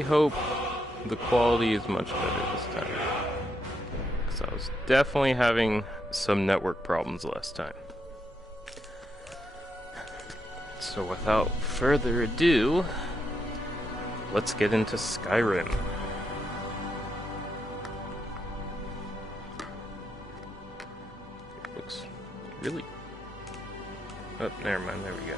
really hope the quality is much better this time. Because I was definitely having some network problems last time. So without further ado, let's get into Skyrim. Looks really... Oh, never mind, there we go.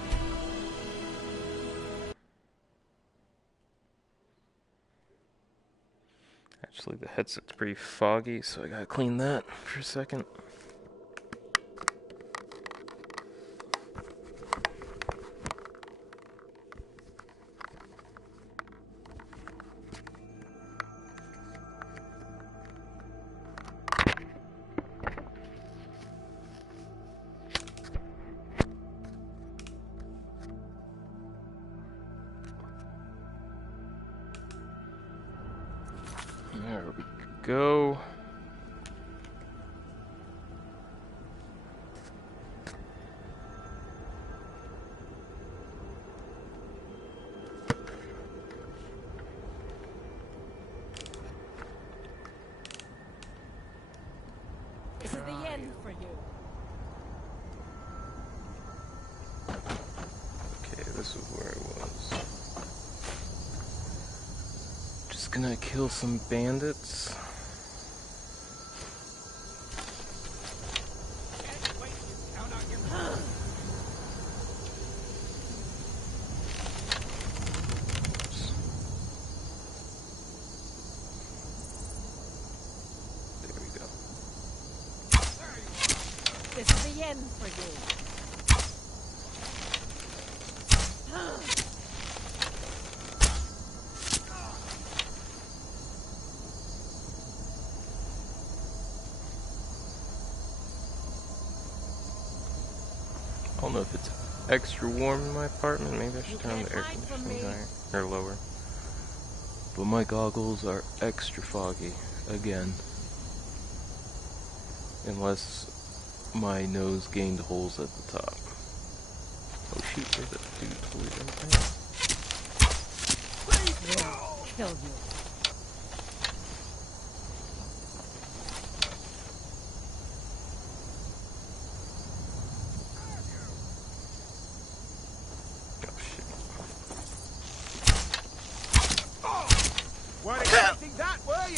Actually, the headset's pretty foggy, so I gotta clean that for a second. There we go. This is the end for you. Okay, this is where I was. Just gonna kill some bandits. This is the end for you. I don't know if it's extra warm in my apartment. Maybe I should turn the air conditioning higher or lower. But my goggles are extra foggy again. Unless my nose gained holes at the top. Oh shoot, there's a dude totally right there. We'll kill you. Oh shit. Weren't expecting that, were you?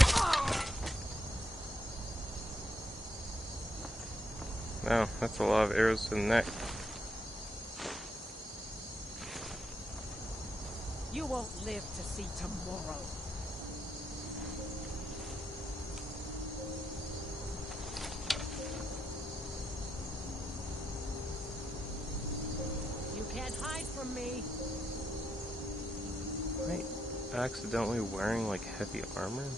Wow, that's a lot of arrows to the neck. You won't live to see tomorrow. You can't hide from me. Am I accidentally wearing like heavy armor?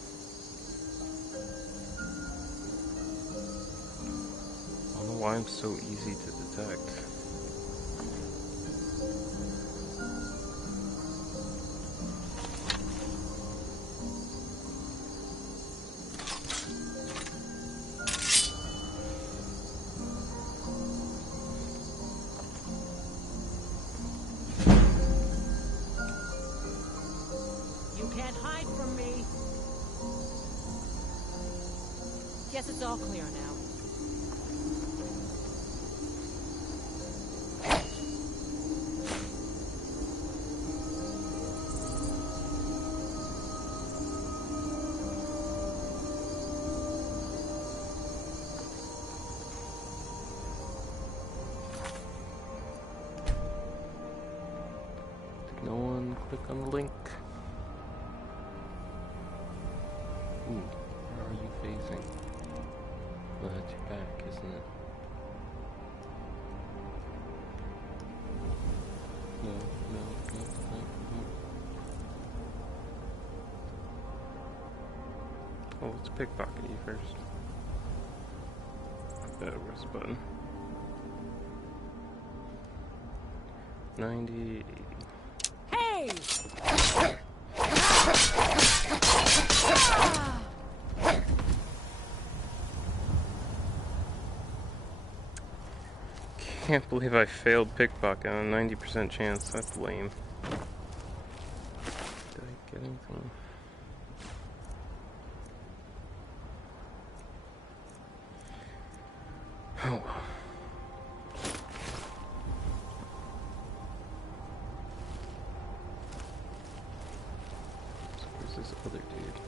I don't know why I'm so easy to detect. You can't hide from me. Guess it's all clear now. No one click on the link. Ooh, where are you facing? Well, that's your back, isn't it? No, no, no, no, no. Oh, let's pickpocket you first. Where's the button? 90, 80. Hey! Can't believe I failed pickpocket on a 90% chance. That's lame. Did I get anything. Oh well. So where's this other dude?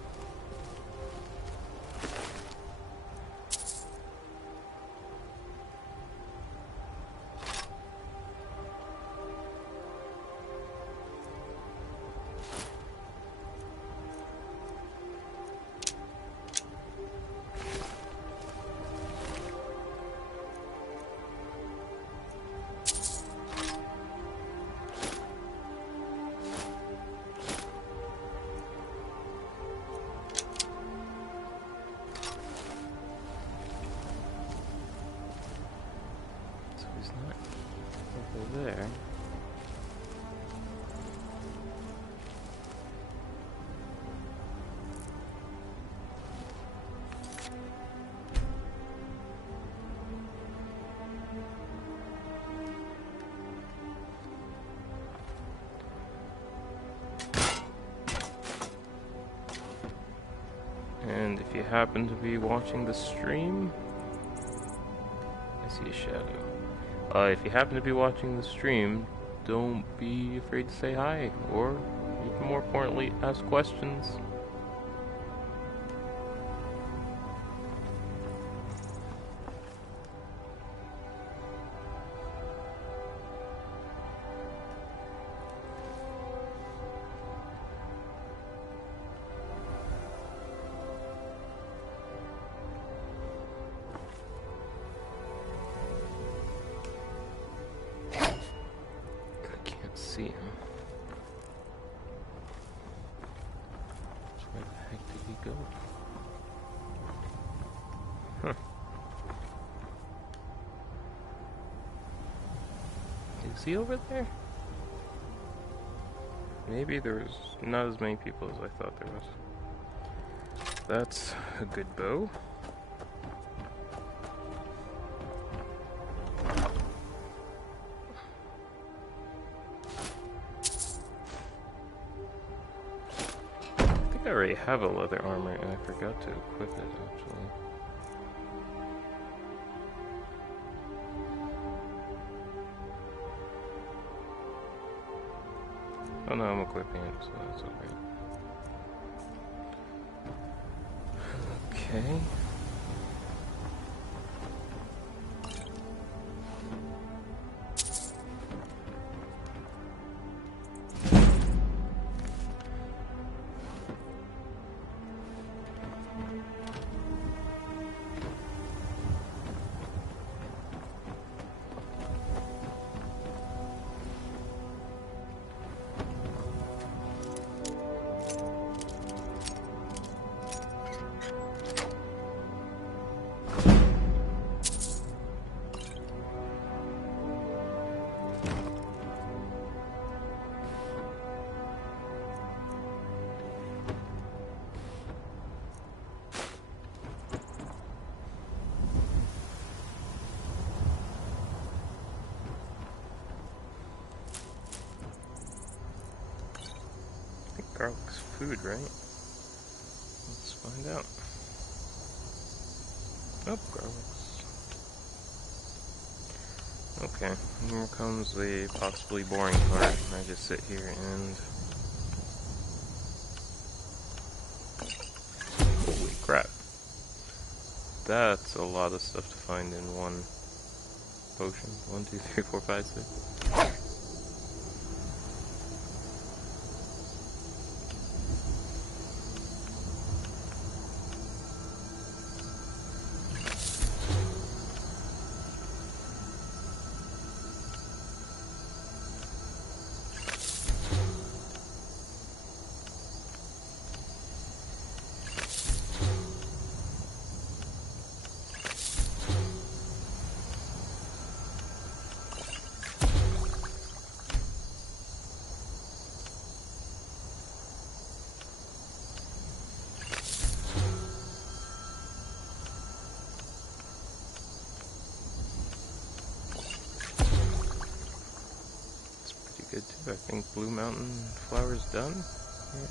He's not over there. And if you happen to be watching the stream, I see a shadow. If you happen to be watching the stream, don't be afraid to say hi, or even more importantly, ask questions. See him. Where the heck did he go? Huh. Is he over there? Maybe there's not as many people as I thought there was. That's a good bow. I already have a leather armor and I forgot to equip it actually. Oh no, I'm equipping it, so that's alright. Okay. Garlic's food, right? Let's find out. Oh, garlic's. Okay, here comes the possibly boring part. I just sit here and... Holy crap. That's a lot of stuff to find in one potion. 1, 2, 3, 4, 5, 6. Good too. I think Blue Mountain Flower's done. Yeah.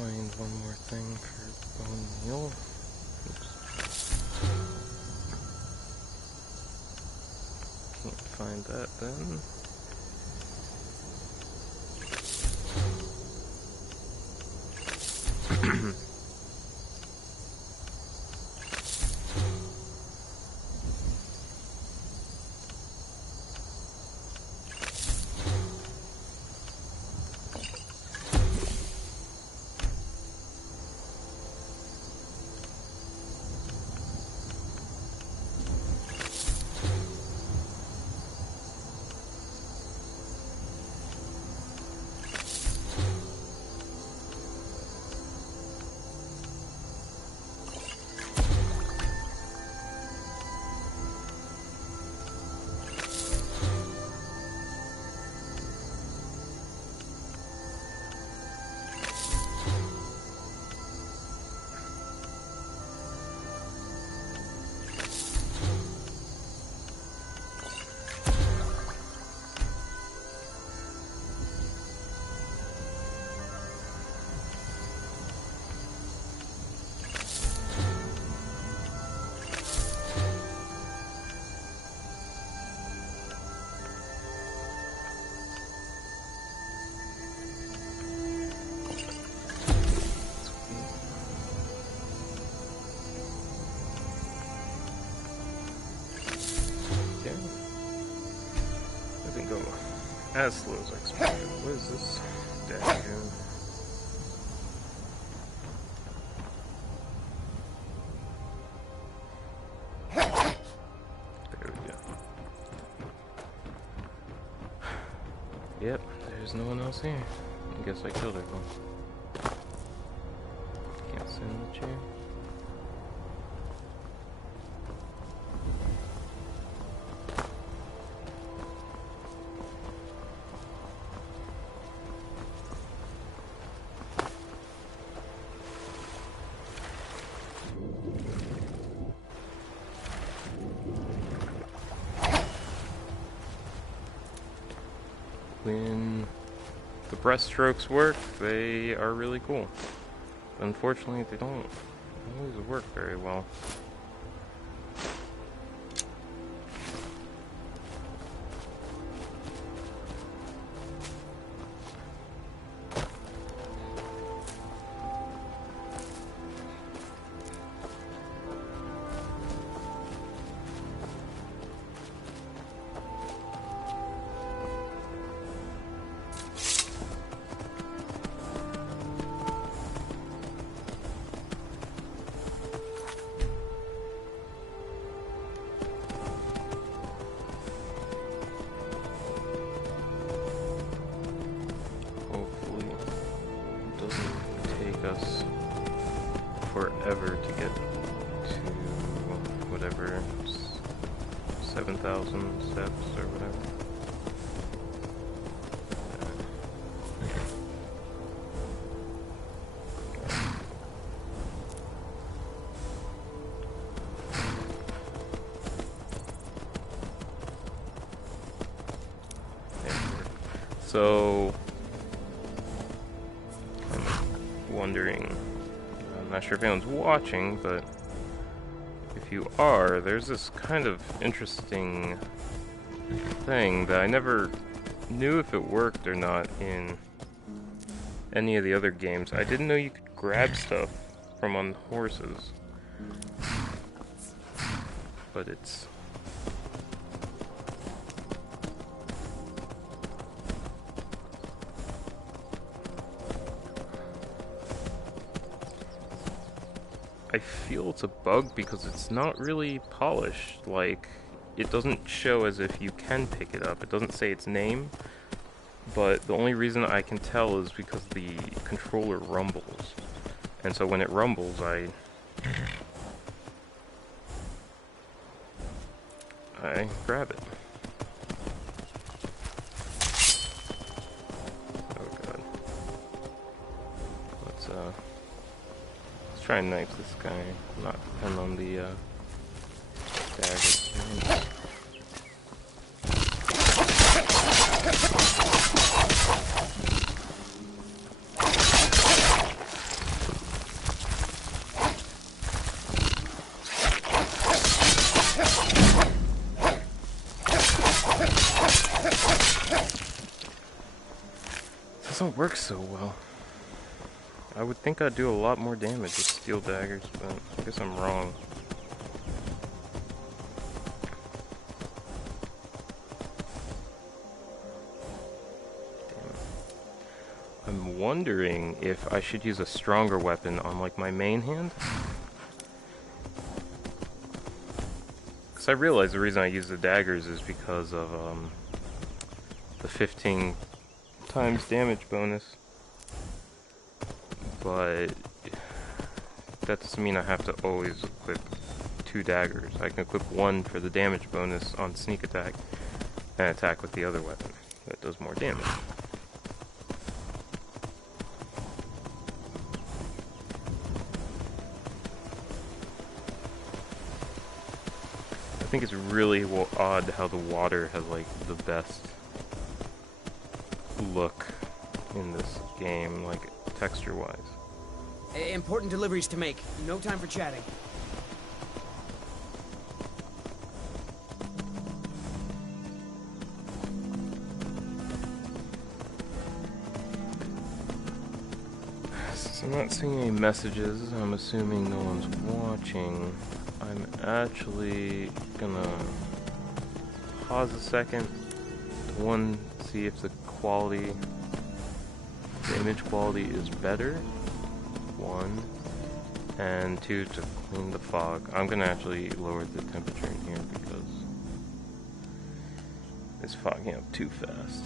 find one more thing for bone meal. Oops. Can't find that then. As slow as I expected. What is this dash doing? There we go. Yep, there's no one else here. I guess I killed everyone. Can't sit in the chair. When the breaststrokes work, they are really cool. Unfortunately, they don't always work very well. Us forever to get to whatever 7,000 steps or whatever. So wondering, I'm not sure if anyone's watching, but if you are, there's this kind of interesting thing that I never knew if it worked or not in any of the other games. I didn't know you could grab stuff from on horses, but it's I feel it's a bug because it's not really polished. Like, it doesn't show as if you can pick it up. It doesn't say its name, but the only reason I can tell is because the controller rumbles. And so when it rumbles, I grab it. Oh god. Let's try and knife this guy, not depend on the dagger. it works so well. I would think I'd do a lot more damage with steel daggers, but I guess I'm wrong. I'm wondering if I should use a stronger weapon on like my main hand. Because I realize the reason I use the daggers is because of the 15 times damage bonus. But that doesn't mean I have to always equip 2 daggers. I can equip 1 for the damage bonus on sneak attack and attack with the other weapon. That does more damage. I think it's really odd how the water has like the best look in this game, like texture-wise. Important deliveries to make. No time for chatting. Since I'm not seeing any messages, I'm assuming no one's watching. I'm actually gonna pause a second to see if the quality, the image quality is better. 1, and 2, to clean the fog. I'm gonna actually lower the temperature in here because it's fogging up too fast.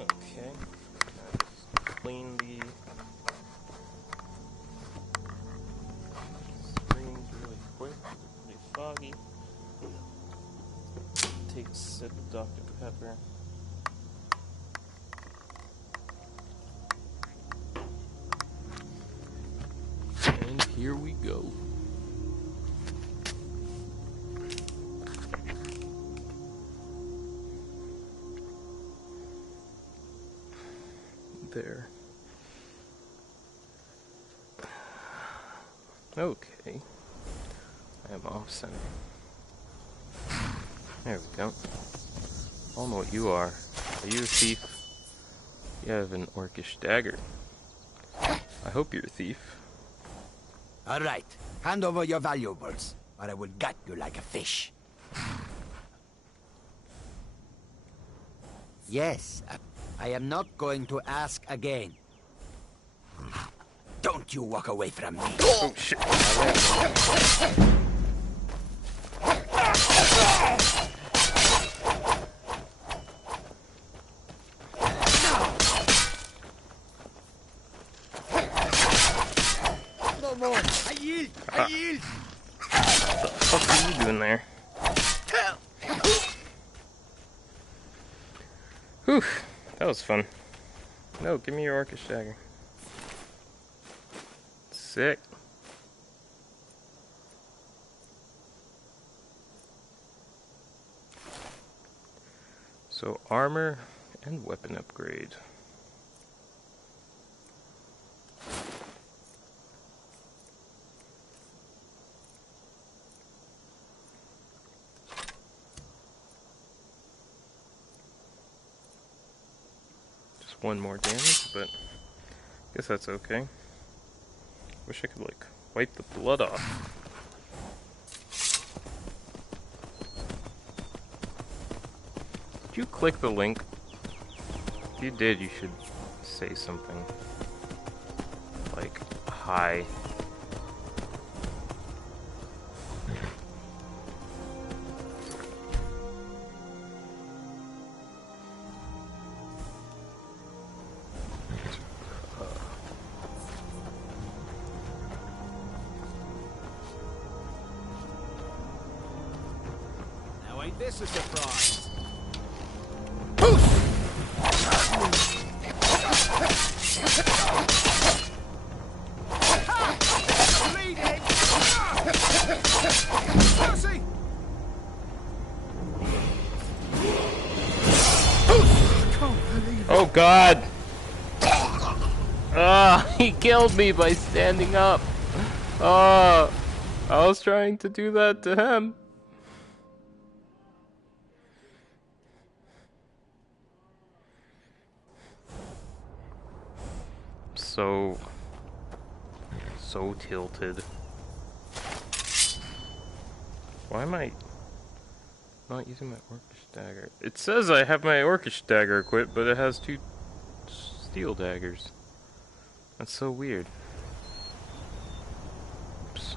Okay, let's clean the screens really quick, really foggy. Take a sip of Dr. Pepper. And here we go. There. Okay. I am off center. There we go. I don't know what you are. Are you a thief? You have an orcish dagger. I hope you're a thief. All right. Hand over your valuables, or I will gut you like a fish. Yes, I am not going to ask again. Don't you walk away from me. Oh shit. No more. I yield. I yield. What the fuck are you doing there? Whew, that was fun. No, give me your orcish dagger. Sick. So armor and weapon upgrade. Just one more damage, but I guess that's okay. Wish I could like wipe the blood off. Did you click the link? If you did, you should say something. Like, hi. Now ain't this a surprise? Oh God! Ah, he killed me by standing up. Ah, I was trying to do that to him. So tilted. Why am I not using my orcish dagger? It says I have my orcish dagger equipped, but it has 2 steel daggers. That's so weird. Oops.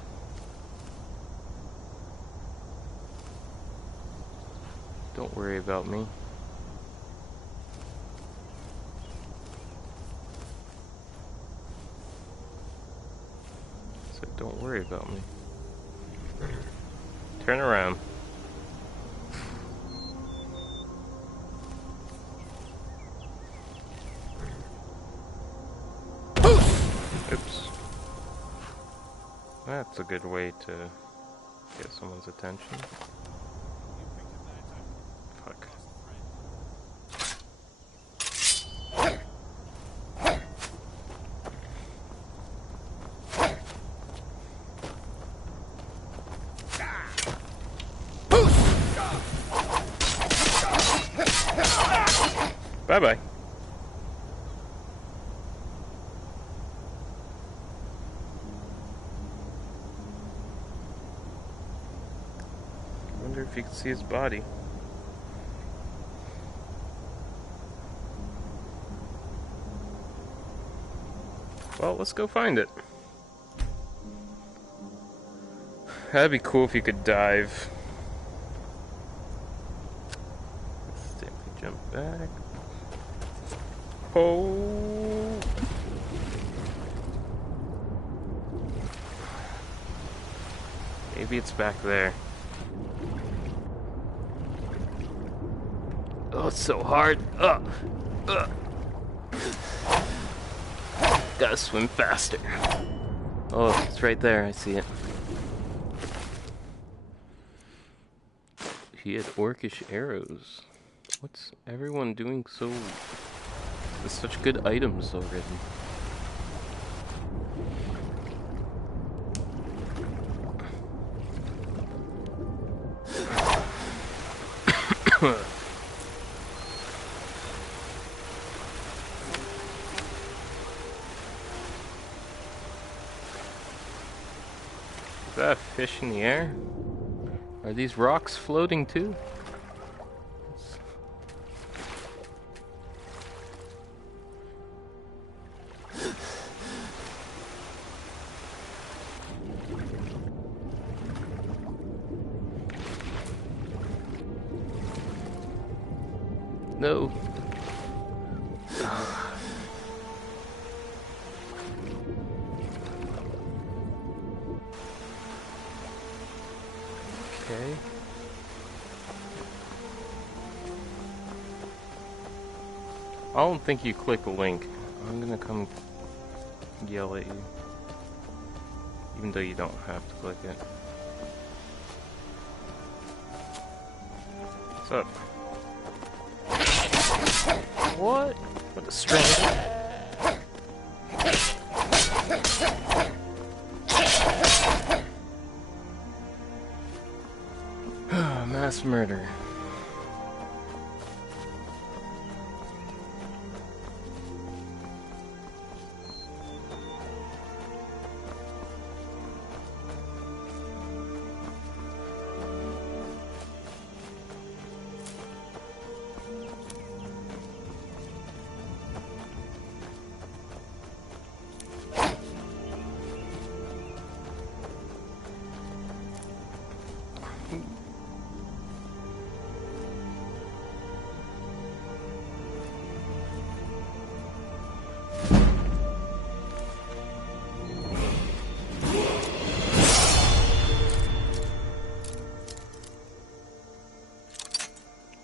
Don't worry about me. So don't worry about me. Turn around. Oops. That's a good way to get someone's attention. Fuck. Bye-bye. I wonder if you can see his body. Well, let's go find it. That'd be cool if you could dive. Let's simply jump back. Oh. Maybe it's back there. Oh, it's so hard. Gotta swim faster. Oh, it's right there. I see it. He had orcish arrows. What's everyone doing so... with such good items already? Is that a fish in the air? Are these rocks floating too? No. Okay. I don't think you click a link. I'm gonna come yell at you. Even though you don't have to click it. What's up? What? What a strong. Mass murder.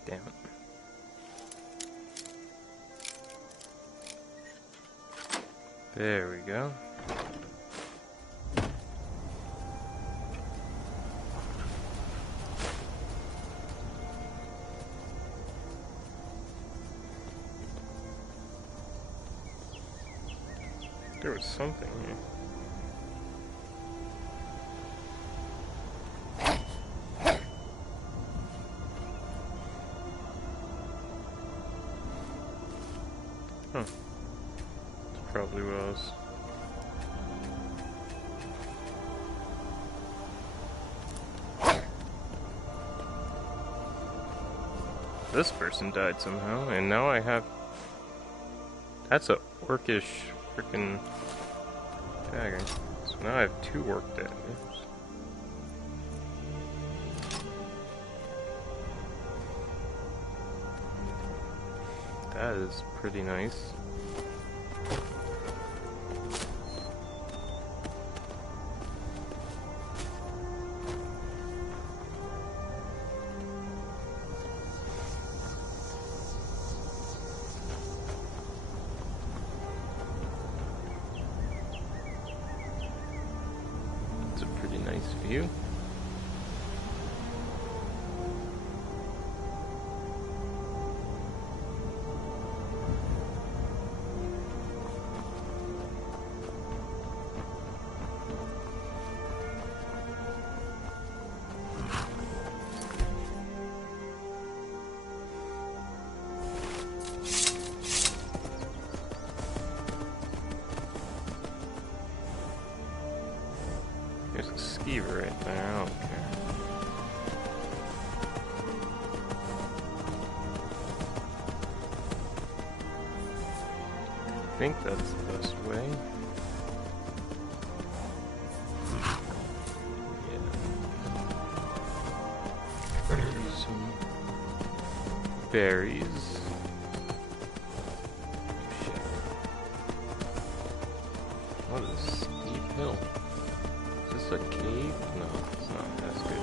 Damn it. There we go. There was something here. Huh. That's probably what I was. This person died somehow, and now I have... That's a orcish freaking dagger. So now I have 2 orc daggers. That is pretty nice. It's a pretty nice view. There's a skeever right there, I don't care. I think that's the best way. Yeah. Some berries. Shit. What a steep hill. Is this a cave? No, it's not. That's good.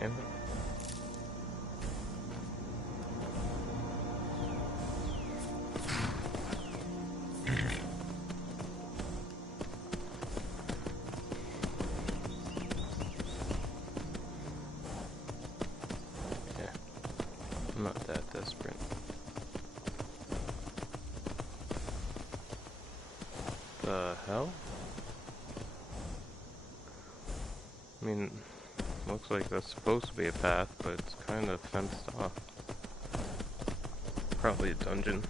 Damn it. I'm not that desperate. The hell? I mean, looks like that's supposed to be a path, but it's kind of fenced off. Probably a dungeon.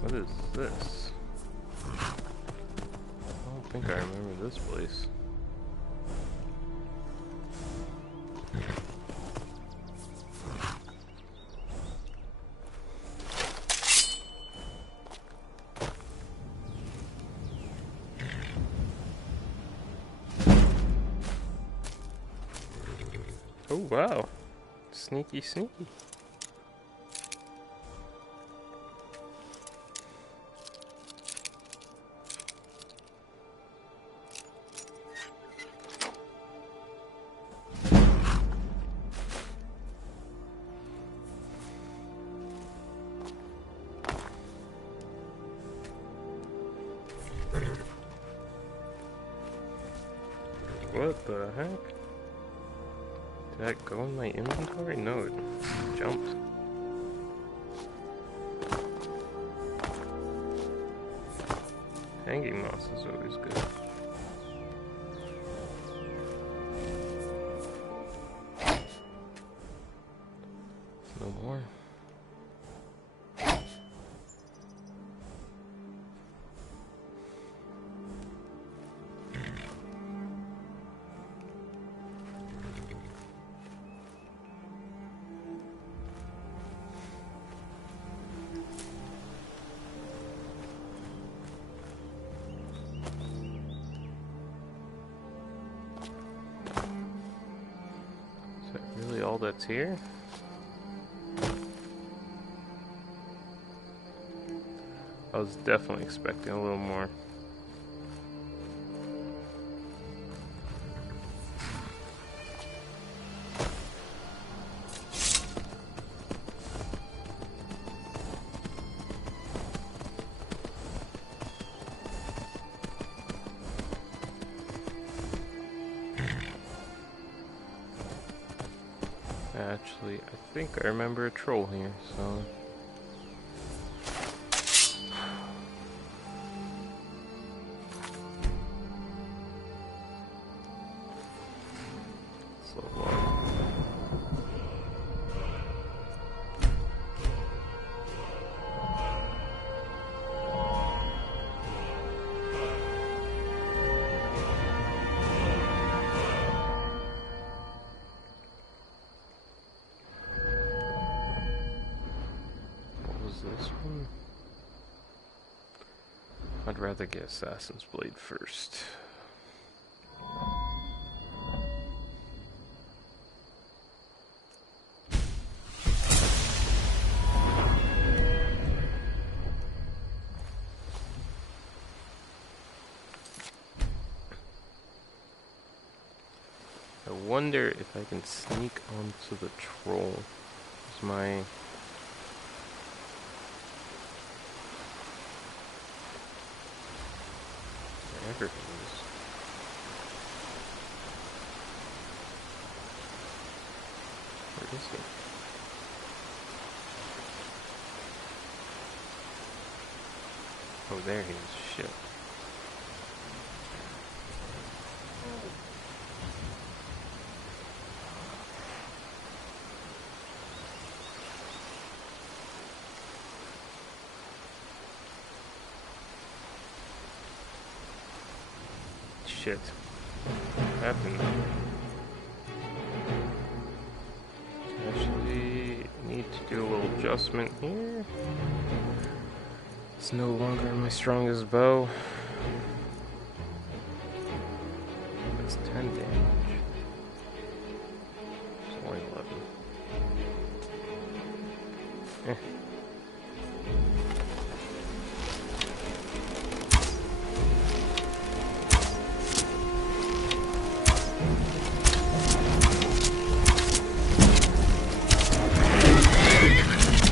What is this? I don't think I remember this place. Oh wow. Sneaky, sneaky. What the heck? Did that go in my inventory? No, it jumped. Hanging moss is always good. No more. Is that really all that's here? I was definitely expecting a little more. Actually, I think I remember a troll here, so... So long. This one? I'd rather get Assassin's Blade first. I wonder if I can sneak onto the troll. Is my... Wherever it is. Where is he? Oh, there he is. Shit. Shit. What happened? Actually, need to do a little adjustment here. It's no longer my strongest bow. That's 10 damage. It's only 11. Eh.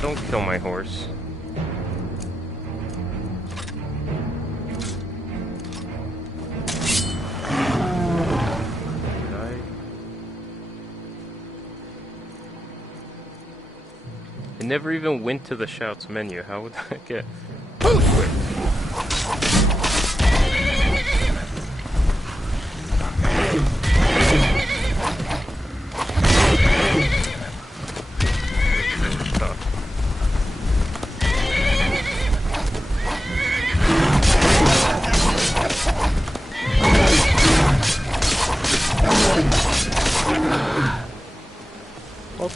Don't kill my horse. Did I? It never even went to the shouts menu. How would that get?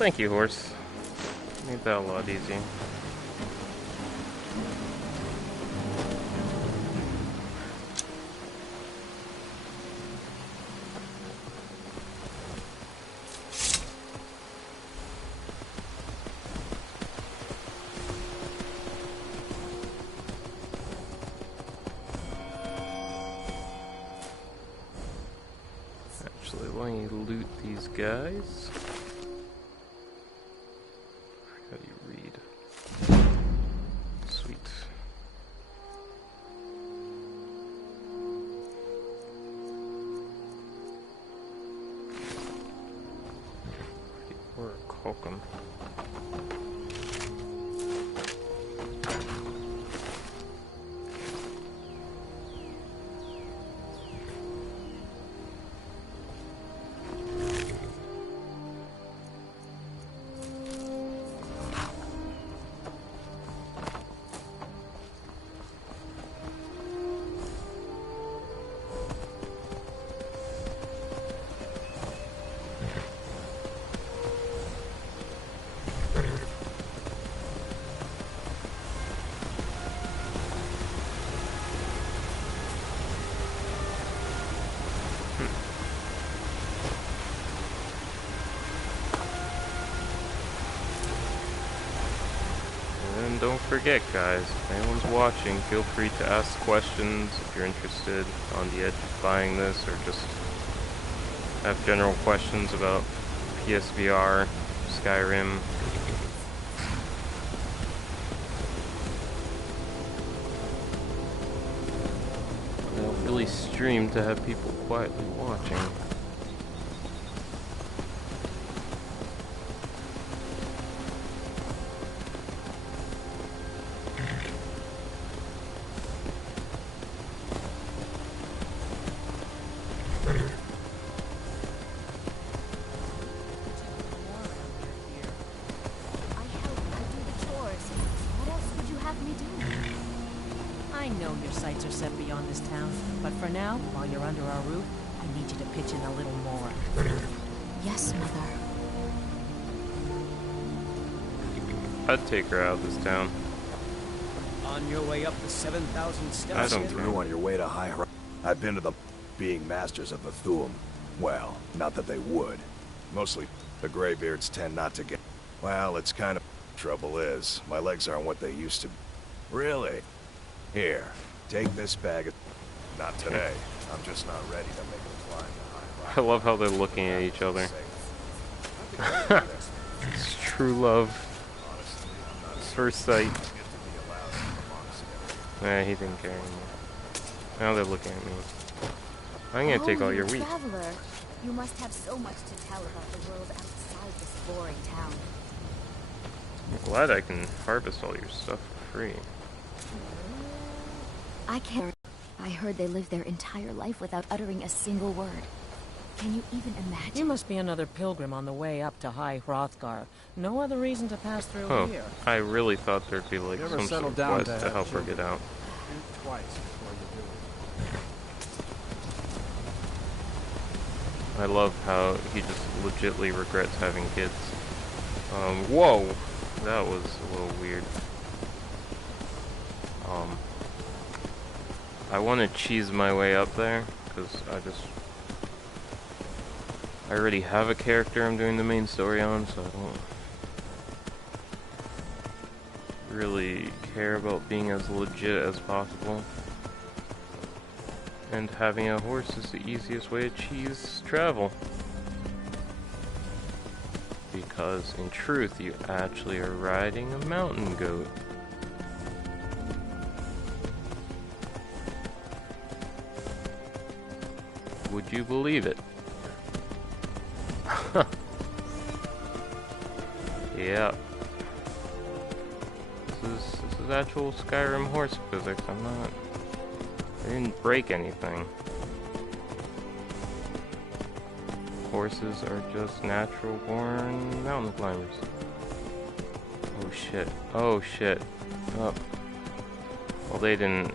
Thank you, horse. Made that a lot easier. Actually, let me loot these guys. How do you read? Sweet. Or Holcomb. And don't forget, guys, if anyone's watching, feel free to ask questions if you're interested on the edge of buying this, or just have general questions about PSVR, Skyrim. I don't really stream to have people quietly watching. I know your sights are set beyond this town, but for now, while you're under our roof, I need you to pitch in a little more. Yes, Mother. I'd take her out of this town. On your way up the 7,000 steps. I don't yet? through On your way to High Horizon. I've been to the being masters of Bethune. Well, not that they would. Mostly, the Greybeards tend not to get... Well, it's kind of... Trouble is, my legs aren't what they used to be. Really? Here, take this bag of... Not today. I'm just not ready to make a climb to High I Horizon. love how they're looking at each other. It's true love. First sight. Nah, he didn't care anymore. Now they're looking at me. I'm gonna take all your wheat. Traveler. You must have so much to tell about the world outside this boring town. I'm glad I can harvest all your stuff for free. I can't. I heard they lived their entire life without uttering a single word. Can you even You imagine? must be another pilgrim on the way up to High Hrothgar. No other reason to pass through Oh, here. I really thought there'd be like some sort of quest to help her get out. Shoot twice before you do it. I love how he just legitly regrets having kids. Whoa! That was a little weird. I want to cheese my way up there, because I already have a character I'm doing the main story on, so I don't really care about being as legit as possible. And having a horse is the easiest way to cheese travel. Because in truth, you actually are riding a mountain goat. Would you believe it? Yeah. This is actual Skyrim horse physics. I didn't break anything. Horses are just natural born mountain climbers. Oh shit. Oh shit. Oh. Well, they didn't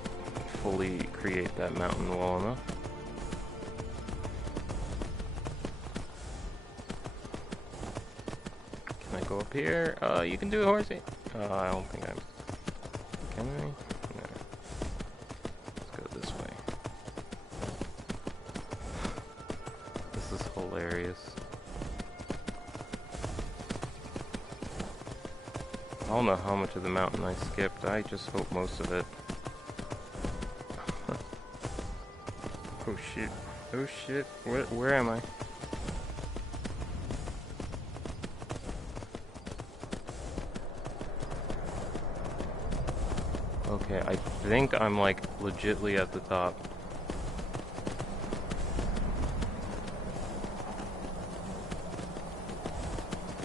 fully create that mountain wall enough. up here. You can do it, horsey. I don't think I'm... Can I? No. Let's go this way. This is hilarious. I don't know how much of the mountain I skipped. I just hope most of it. Oh shit. Oh shit. Where am I? Okay, I think I'm like legitly at the top.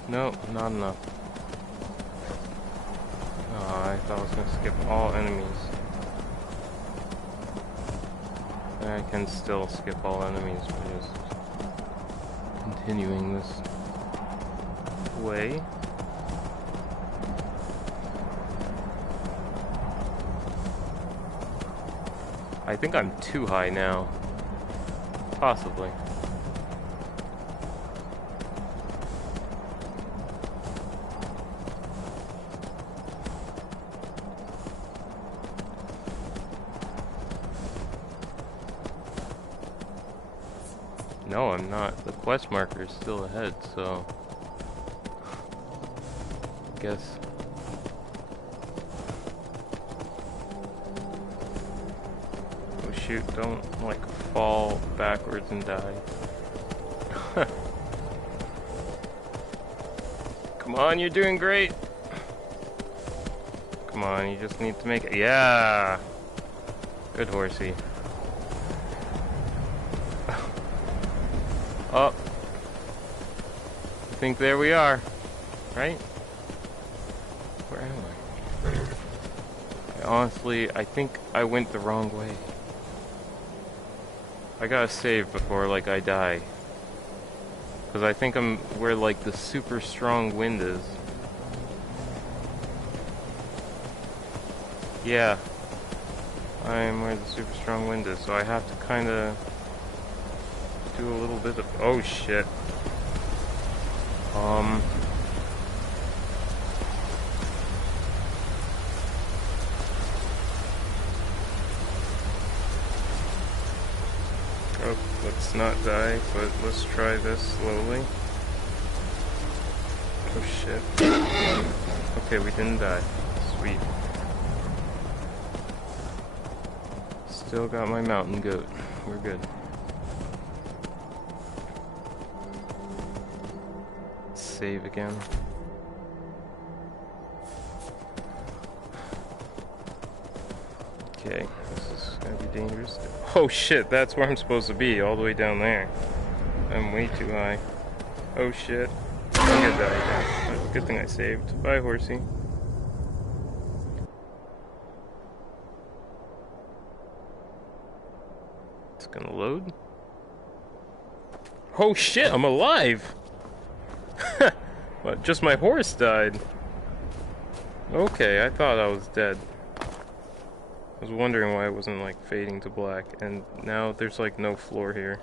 No, not enough. Oh, I thought I was gonna skip all enemies. I can still skip all enemies by just continuing this way. I think I'm too high now. Possibly. No, I'm not. The quest marker is still ahead, so... I guess... Oh shoot, don't, like, fall backwards and die. Come on, you're doing great! Come on, you just need to make it. Yeah! Good horsey. Oh, I think there we are, right? Where am I? Honestly, I think I went the wrong way. I gotta save before, like, I die. Because I think I'm where, like, the super strong wind is. Yeah. I'm where the super strong wind is, so I have to kinda... do a little bit of... Oh shit. Oh, let's not die, but let's try this slowly. Oh shit. Okay, we didn't die. Sweet. Still got my mountain goat. We're good. Save again. Okay, this is gonna be dangerous. Oh shit, that's where I'm supposed to be, all the way down there. I'm way too high. Oh shit. I'm gonna die again. Good thing I saved. Bye, horsey. It's gonna load. Oh shit, I'm alive! What, just my horse died? Okay, I thought I was dead. I was wondering why it wasn't like fading to black, and now there's like no floor here.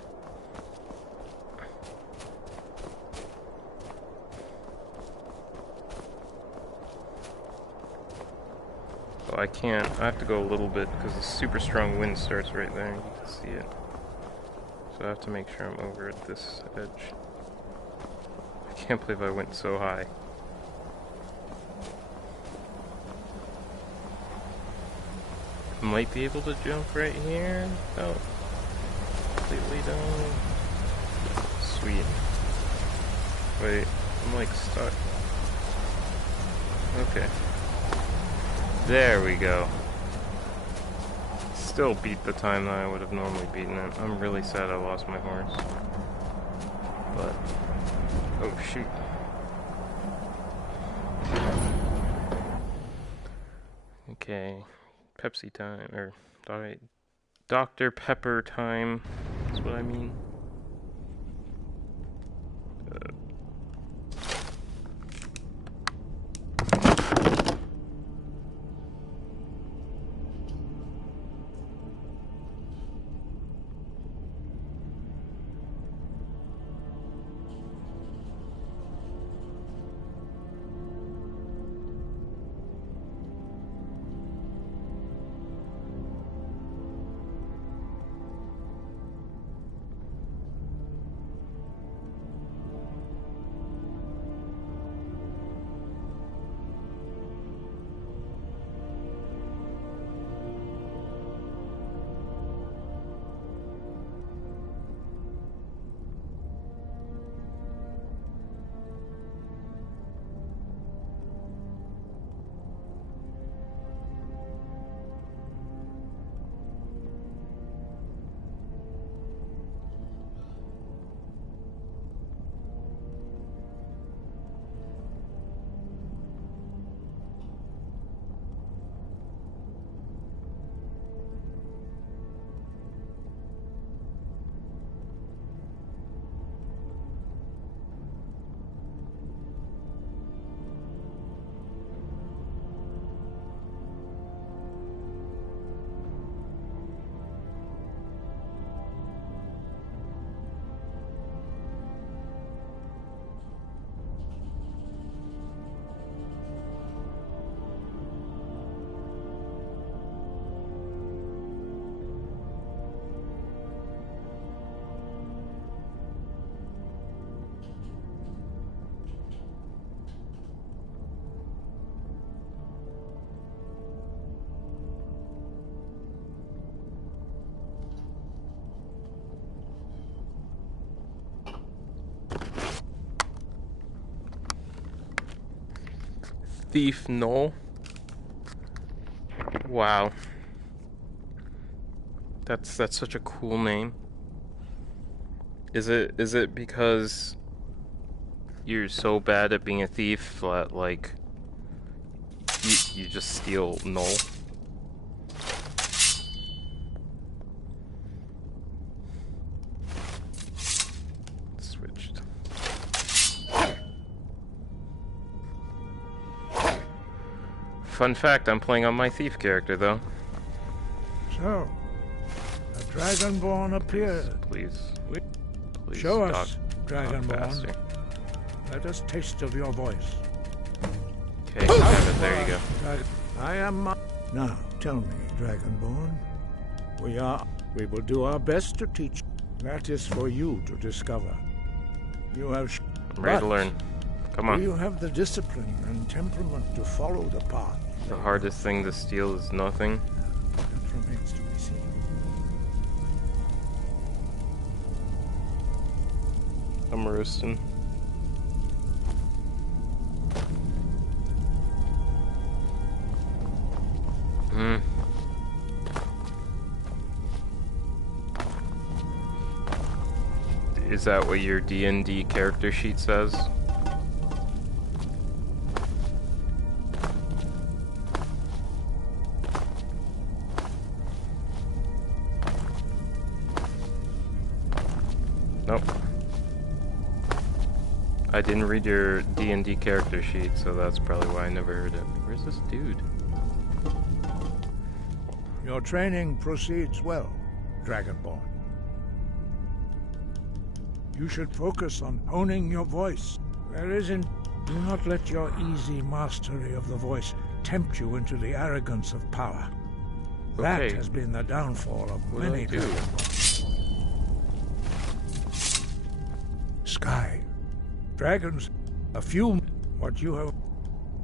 So I can't, I have to go a little bit because the super strong wind starts right there, you can see it. So I have to make sure I'm over at this edge. I can't believe I went so high. I might be able to jump right here without completely down. Sweet. Wait, I'm like stuck. Okay. There we go. Still beat the time that I would have normally beaten it. I'm really sad I lost my horse. But... oh shoot. Okay. Pepsi time, or Dr. Pepper time. That's what I mean. Thief Null. Wow. That's such a cool name. Is it because you're so bad at being a thief that like you just steal Null? Switched. Fun fact, I'm playing on my thief character though. So, a Dragonborn appeared. Please. Please Show talk, us, talk faster. Dragonborn. Let us taste of your voice. Okay, have it. There you go. I am. Now, tell me, Dragonborn. We will do our best to teach. That is for you to discover. You have. I'm ready to learn. Come on. Do you have the discipline and temperament to follow the path? The hardest thing to steal is nothing. That remains to be seen. I'm roasting. Is that what your D&D character sheet says? Nope. I didn't read your D&D character sheet, so that's probably why I never heard it. Where's this dude? Your training proceeds well, Dragonborn. You should focus on honing your voice. Do not let your easy mastery of the voice tempt you into the arrogance of power. That Okay. has been the downfall of What do many I do? Dragonborns. Sky. Dragons. A few. What you have.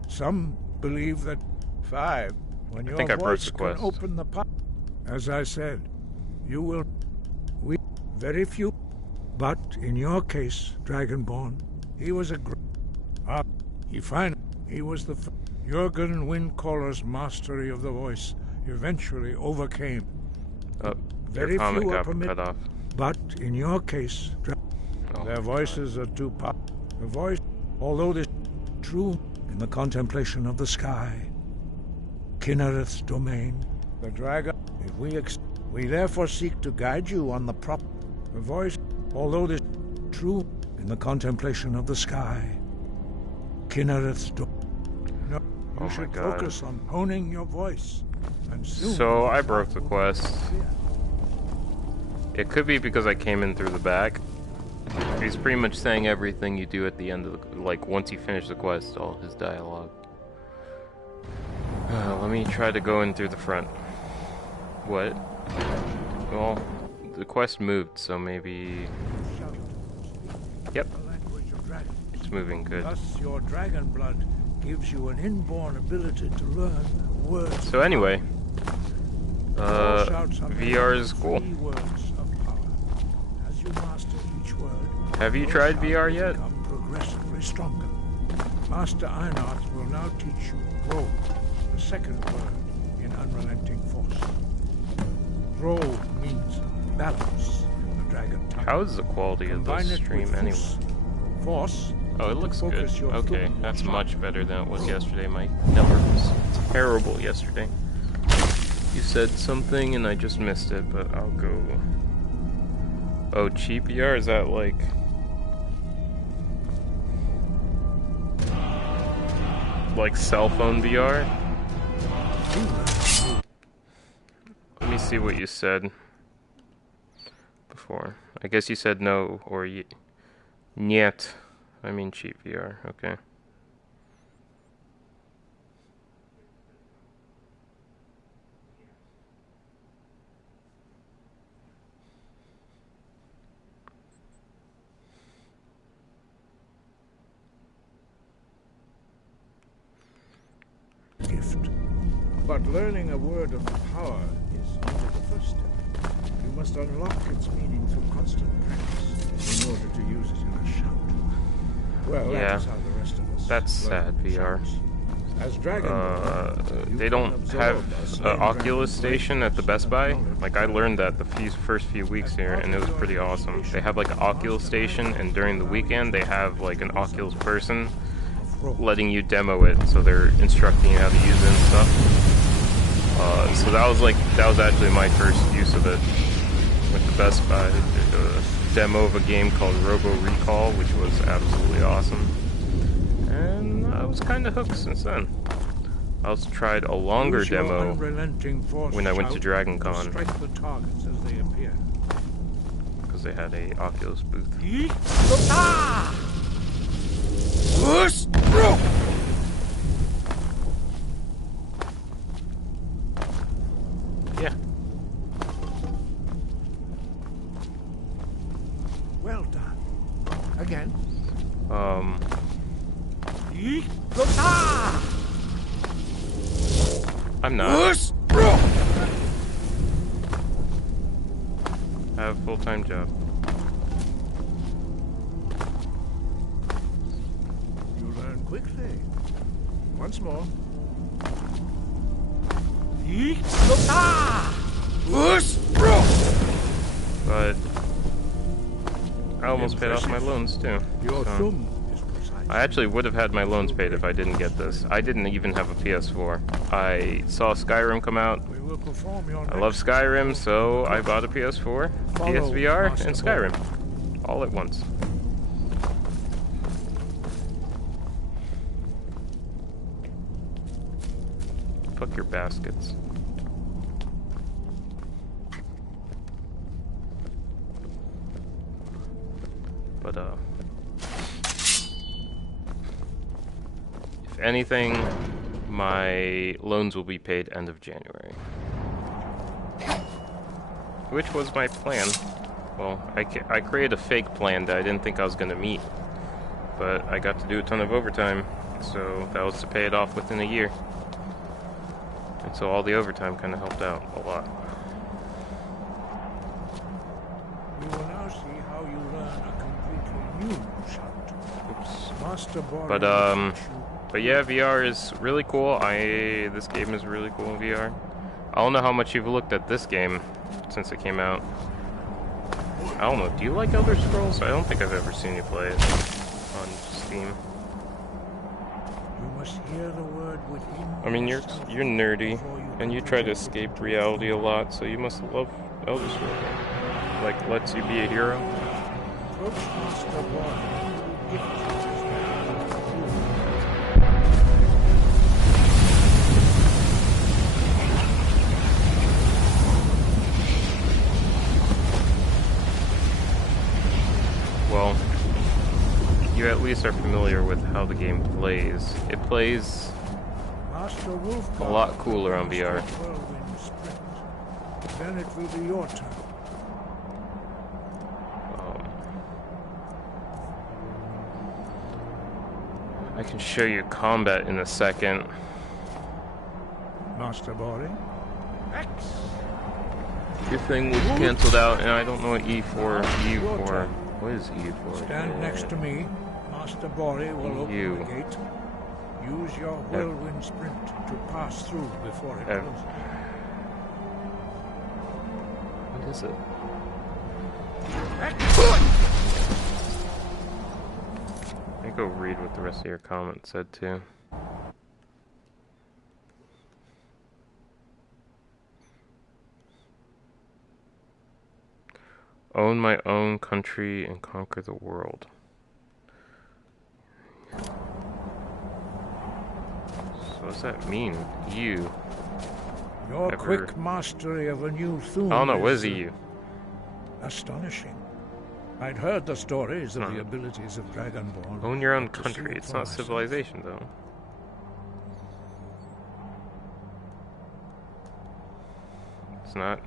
Some believe that 5. When your think I broke voice the can quest. open the path. As I said, you will. We. Very few. But in your case, Dragonborn, he was a great. He was the. Jürgen Windcaller's mastery of the voice eventually overcame. Oh, Very your comment few are got permitted. cut off. But in your case, Oh. their voices are too powerful. The voice, although this true in the contemplation of the sky, Kinnereth's domain, the dragon. If we therefore seek to guide you on the the voice, although this true in the contemplation of the sky, Kinnereth's domain. No, you Oh my should God. focus on honing your voice, and soon. So I broke the quest. It could be because I came in through the back. He's pretty much saying everything you do at the end of the, like once you finish the quest, all his dialogue. Let me try to go in through the front. What? Well, the quest moved, so maybe. Yep, The language of dragons. it's moving good. Thus, your dragon blood gives you an inborn ability to learn words. So anyway, All shouts are VR is cool. 3 words of power. As you master each word, Have you those tried shouts VR will yet? become progressively stronger. Master Einart will now teach you Roll, the second word in Unrelenting Force. Roll means balance in the dragon tongue. How is the quality of Combine the it stream with anyway? Force. Oh, it looks good. Focus your Okay, foot that's more much better than it was yesterday. My network was terrible yesterday. You said something and I just missed it, but I'll go. Oh, cheap VR? Is that like. Like cell phone VR? Let me see what you said before. I guess you said no or niet. I mean cheap VR, okay. Gift. But learning a word of power is only the first step. You must unlock its meaning through constant practice in order to use it in a shout. Well, Yeah, that is how the rest of us that's learn sad, VR. shouts. As Dragonborn, they don't have an Oculus station at the Best Buy. Like, I learned that the first few weeks here, and it was pretty awesome. They have like an Oculus station, and during the weekend they have like an Oculus person letting you demo it, so they're instructing you how to use it and stuff. So that was actually my first use of it with the Best Buy. They did a demo of a game called Robo Recall, which was absolutely awesome. And I was kind of hooked since then. I also tried a longer demo when I went to Dragon Con, because they had a Oculus booth. Yeah. Well done. Again. I'm not. I have a full-time job. You learn quickly. Once more. But I almost paid off my loans too. Your So. thumb is precise. I actually would have had my loans paid if I didn't get this. I didn't even have a PS4. I saw Skyrim come out. We will perform your I love next Skyrim, so I bought a PS4, PSVR, and Skyrim. All at once. Fuck your baskets. But, if anything, my loans will be paid end of January. Which was my plan. Well, I created a fake plan that I didn't think I was going to meet. But I got to do a ton of overtime, so that was to pay it off within a year. And so all the overtime kind of helped out a lot. We will now see how you learn a completely new shout. Oops. Master Boris But will teach you. But yeah, VR is really cool. This game is really cool in VR. I don't know how much you've looked at this game since it came out. I don't know. Do you like Elder Scrolls? I don't think I've ever seen you play it on Steam. You must hear the word within I mean, you're yourself nerdy, before you and you can try to reject escape it. reality a lot, so you must love Elder Scrolls. Like, lets you be a hero. Approach Master Boris. Gift his hand. Well, you at least are familiar with how the game plays. It plays Master Wolf a lot cooler on VR. Whirlwind sprint. Then it will be your turn. I can show you combat in a second. Master Boris. X. Your thing was cancelled out, and I don't know what E for. U for. What is E for? Stand next to me. Master Boris will open You. the gate. Use your whirlwind sprint to pass through before it closes. What is it? I go read what the rest of your comments said too. Own my own country and conquer the world. So what does that mean? You. Your Ever- quick mastery of a new theme. I don't know, what is you? Astonishing. I'd heard the stories of the abilities of Dragonborn. Own your own but to see country. it It's for not myself. civilization though. It's not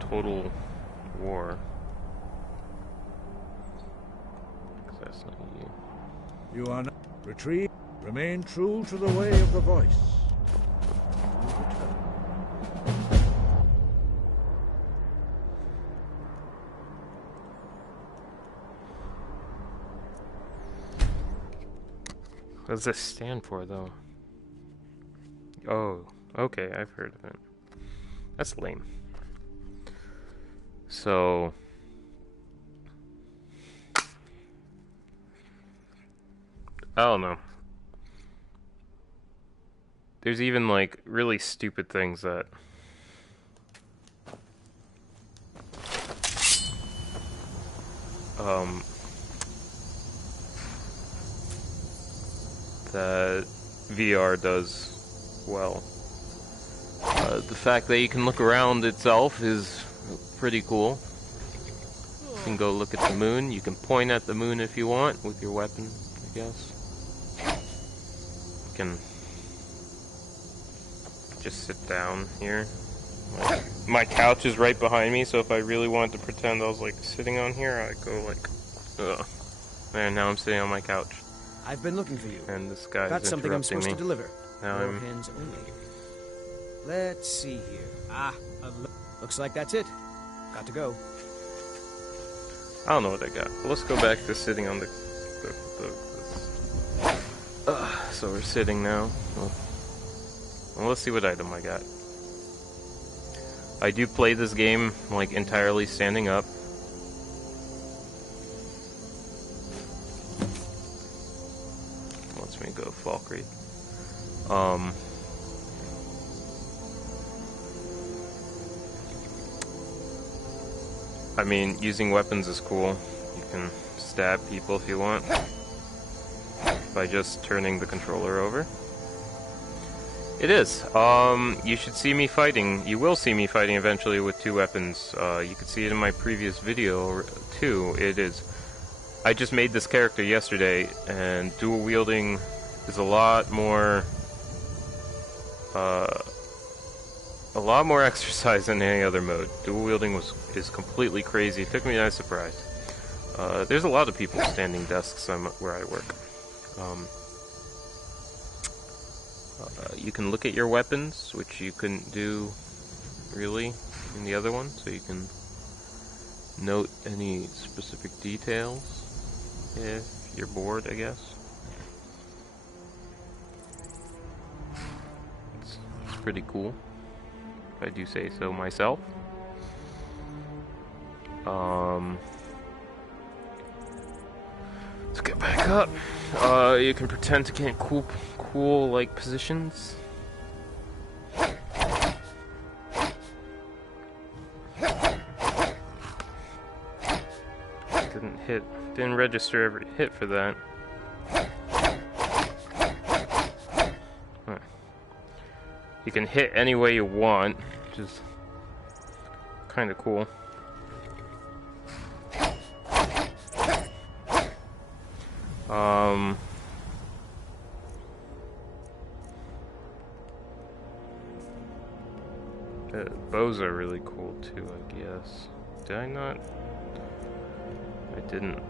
total war. 'Cause that's not you. You are not. Retreat. Remain true to the way of the voice. You return. What does this stand for, though? Oh, okay, I've heard of it. That's lame. So... I don't know. There's even, like, really stupid things that... that VR does well. The fact that you can look around itself is pretty cool. You can go look at the moon. You can point at the moon if you want with your weapon, I guess. You can just sit down here. My couch is right behind me, so if I really wanted to pretend I was like sitting on here, I'd go like, ugh. And now I'm sitting on my couch. I've been looking for you. And this guy Got is something I'm interrupting supposed me. to deliver. Now Your I'm... hands only. Let's see here. Looks like that's it. Got to go. I don't know what I got. Let's go back to sitting on the so we're sitting now. Well, let's see what item I got. I do play this game like entirely standing up. Lets me go Falkreath. I mean, using weapons is cool. You can stab people if you want by just turning the controller over. It is. You should see me fighting. You will see me fighting eventually with two weapons. You could see it in my previous video too. It is. I just made this character yesterday, and dual wielding is a lot more exercise than any other mode. Dual wielding is completely crazy. It took me by surprise. There's a lot of people standing desks where I work. You can look at your weapons, which you couldn't do really in the other one, so you can note any specific details if you're bored, I guess. It's pretty cool, if I do say so myself. Let's get back up. You can pretend to get cool like positions. Didn't register every hit for that. Huh. You can hit any way you want, which is kind of cool. Bows are really cool too, I guess. Did I not? I didn't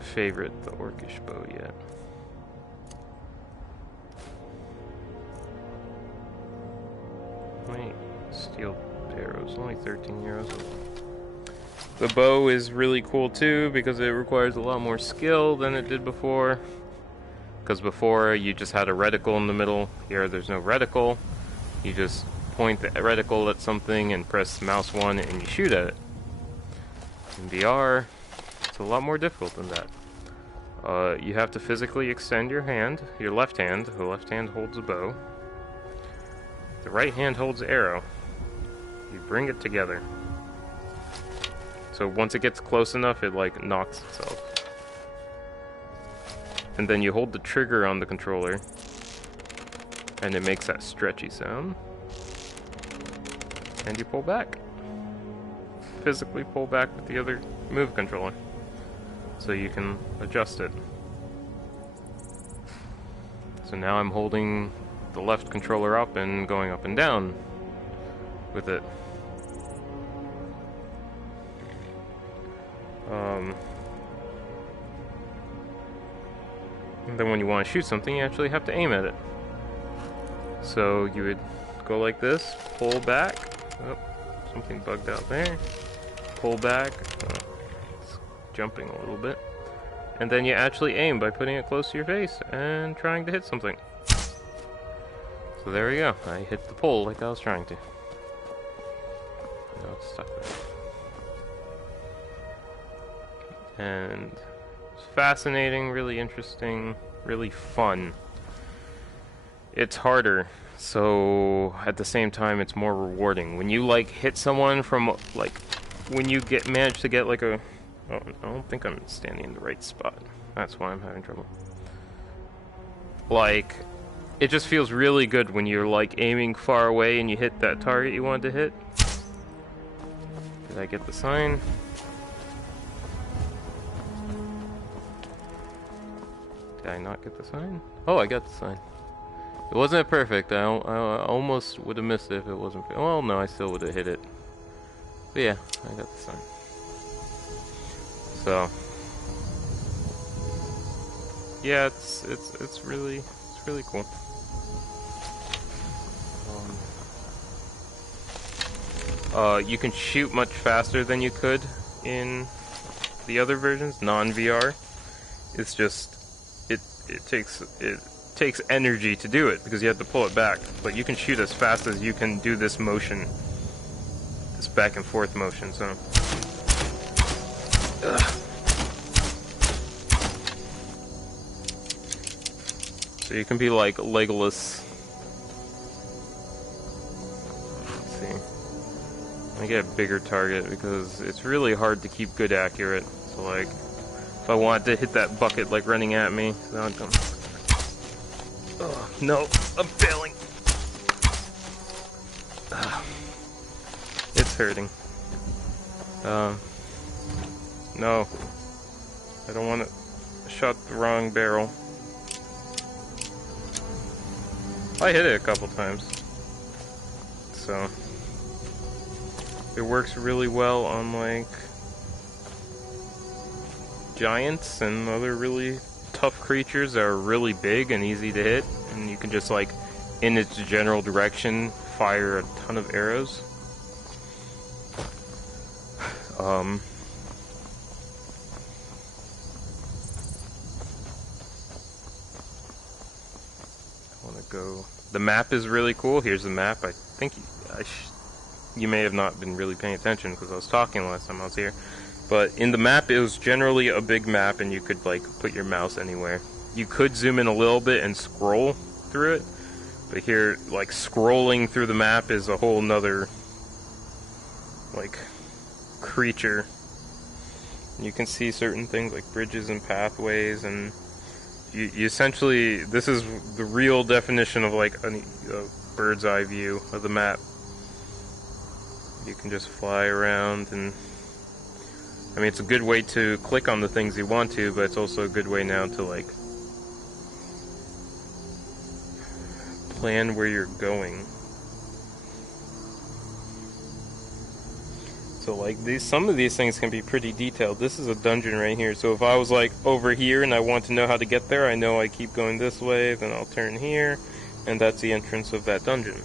favorite the orcish bow yet. Wait, steel arrows, only 13 arrows. The bow is really cool too because it requires a lot more skill than it did before. Because before you just had a reticle in the middle. Here there's no reticle. You just point the reticle at something and press mouse 1 and you shoot at it. In VR, it's a lot more difficult than that. You have to physically extend your hand, your left hand. The left hand holds a bow. The right hand holds the arrow. You bring it together. So once it gets close enough, it like knocks itself. And then you hold the trigger on the controller, and it makes that stretchy sound. And you pull back. Physically pull back with the other move controller, so you can adjust it. So now I'm holding the left controller up and going up and down with it. And then when you want to shoot something, you actually have to aim at it. So you would go like this, pull back. Oh, something bugged out there. Pull back. It's jumping a little bit. and then you actually aim by putting it close to your face and trying to hit something. So there we go. I hit the pole like I was trying to. Now it's stuck there. And it's fascinating, really interesting, really fun. It's harder, so at the same time it's more rewarding. When you like hit someone from like when you manage to get like a oh, I don't think I'm standing in the right spot. That's why I'm having trouble. Like, it just feels really good when you're like aiming far away and you hit that target you wanted to hit. Did I get the sign? Did I not get the sign? Oh, I got the sign. It wasn't perfect. I almost would have missed it if it wasn't. Well, no, I still would have hit it. But yeah, I got the sign. So yeah, it's really cool. You can shoot much faster than you could in the other versions, non-VR. It's just it takes energy to do it because you have to pull it back. But you can shoot as fast as you can do this motion, this back and forth motion. So. So you can be like Legolas. Let's see. Let me get a bigger target because it's really hard to keep good accurate. So like, if I wanted to hit that bucket like running at me, now I'm coming. Oh, no, I'm failing. It's hurting. No. I don't want to shot the wrong barrel. I hit it a couple times. So it works really well on like giants and other really tough creatures that are really big and easy to hit, and you can just like in its general direction fire a ton of arrows. Go. The map is really cool. Here's the map. I think you may have not been really paying attention because I was talking last time I was here. But in the map, it was generally a big map, and you could like put your mouse anywhere. You could zoom in a little bit and scroll through it, but here, like scrolling through the map is a whole nother like creature. You can see certain things like bridges and pathways and. You essentially, this is the real definition of like a bird's eye view of the map. You can just fly around, and I mean it's a good way to click on the things you want to, but it's also a good way now to like plan where you're going. So like some of these things can be pretty detailed. This is a dungeon right here. So if I was like over here and I want to know how to get there, I know I keep going this way, then I'll turn here, and that's the entrance of that dungeon.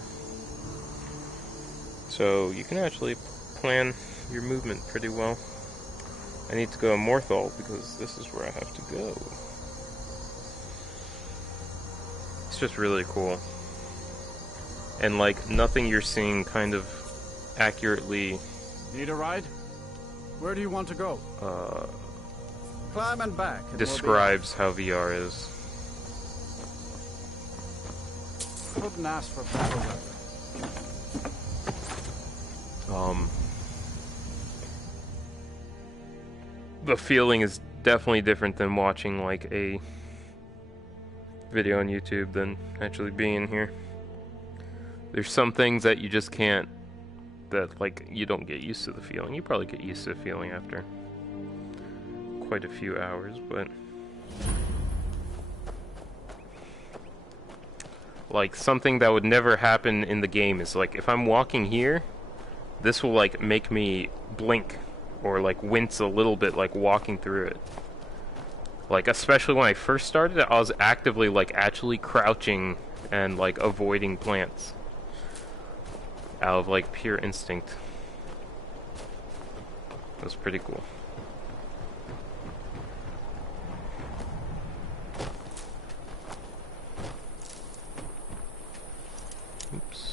So you can actually plan your movement pretty well. I need to go to Morthal because this is where I have to go. It's just really cool. And like nothing you're seeing kind of accurately need a ride? Where do you want to go? Climb and back. Describes how VR is. Couldn't ask for better weather. The feeling is definitely different than watching like a video on YouTube than actually being here. There's some things that you just can't. That like you don't get used to the feeling. You probably get used to the feeling after quite a few hours, but like something that would never happen in the game is like if I'm walking here, this will like make me blink or like wince a little bit like walking through it. Like especially when I first started, I was actively like actually crouching and like avoiding plants. Out of like pure instinct. That's pretty cool.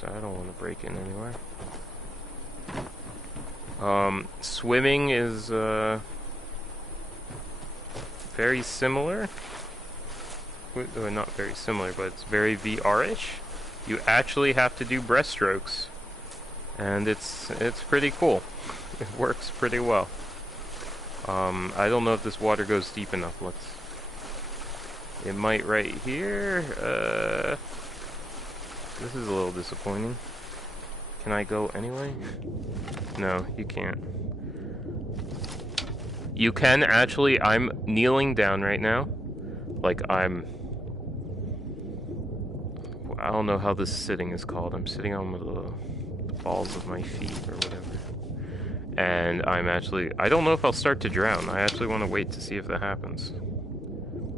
I don't want to break in anywhere. Swimming is very similar. Well, not very similar, but it's very VR-ish. You actually have to do breaststrokes, and it's pretty cool. It works pretty well. I don't know if this water goes deep enough. It might right here. This is a little disappointing. Can I go anyway? No, you can't. You can actually, I'm kneeling down right now. Like I don't know how this sitting is called. I'm sitting on the balls of my feet or whatever. And I'm actually, I don't know if I'll start to drown. I actually want to wait to see if that happens.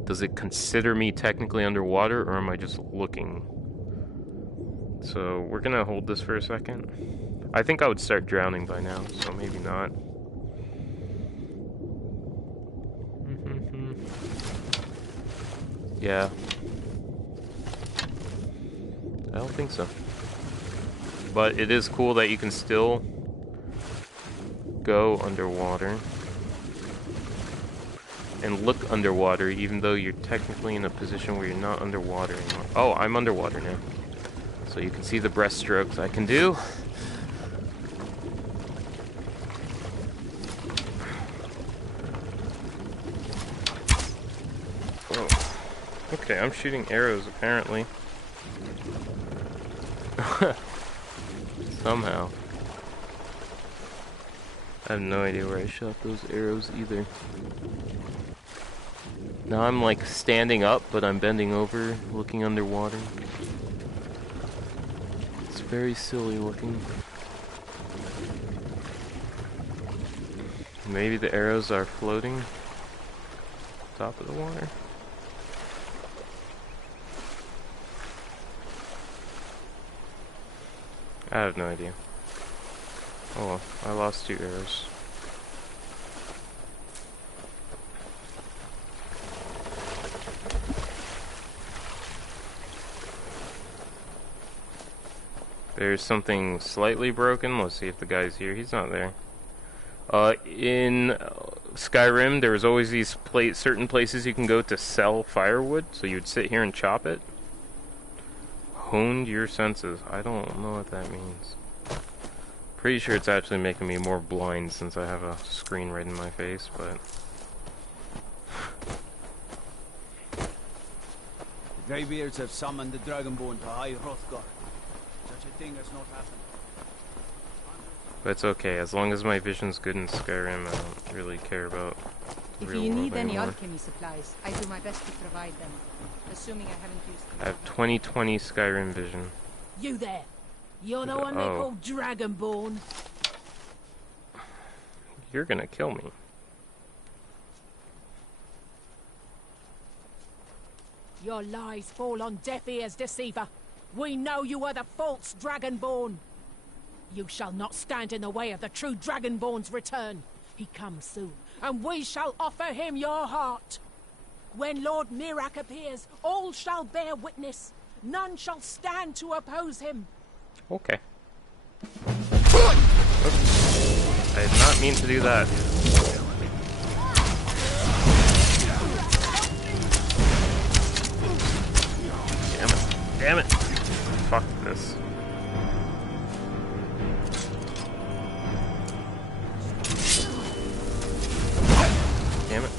Does it consider me technically underwater, or am I just looking? So we're gonna hold this for a second. I think I would start drowning by now, so maybe not. Yeah. I don't think so. But it is cool that you can still go underwater and look underwater even though you're technically in a position where you're not underwater anymore. Oh, I'm underwater now. So you can see the breaststrokes I can do. Oh. Okay, I'm shooting arrows apparently. Somehow. I have no idea where I shot those arrows either. Now I'm like standing up, but I'm bending over, looking underwater. It's very silly looking. Maybe the arrows are floating top of the water. I have no idea. Oh well, I lost 2 arrows. There's something slightly broken. Let's see if the guy's here. He's not there. In Skyrim, there was always these certain places you can go to sell firewood, so you'd sit here and chop it. Honed your senses. I don't know what that means. Pretty sure it's actually making me more blind since I have a screen right in my face, but... The Greybeards have summoned the Dragonborn to High Hrothgar. Such a thing has not happened. But it's okay, as long as my vision's good in Skyrim, I don't really care about the If real you world need any anymore. alchemy supplies, I do my best to provide them. Assuming I haven't used them. I have 20/20 Skyrim vision. You there. You're the one they Oh. call Dragonborn. You're gonna kill me. Your lies fall on deaf ears, deceiver. We know you are the false Dragonborn. You shall not stand in the way of the true Dragonborn's return. He comes soon, and we shall offer him your heart. When Lord Mirak appears, all shall bear witness. None shall stand to oppose him. Okay. Oops. I did not mean to do that. Damn it. Damn it. Fuck this. Damn it.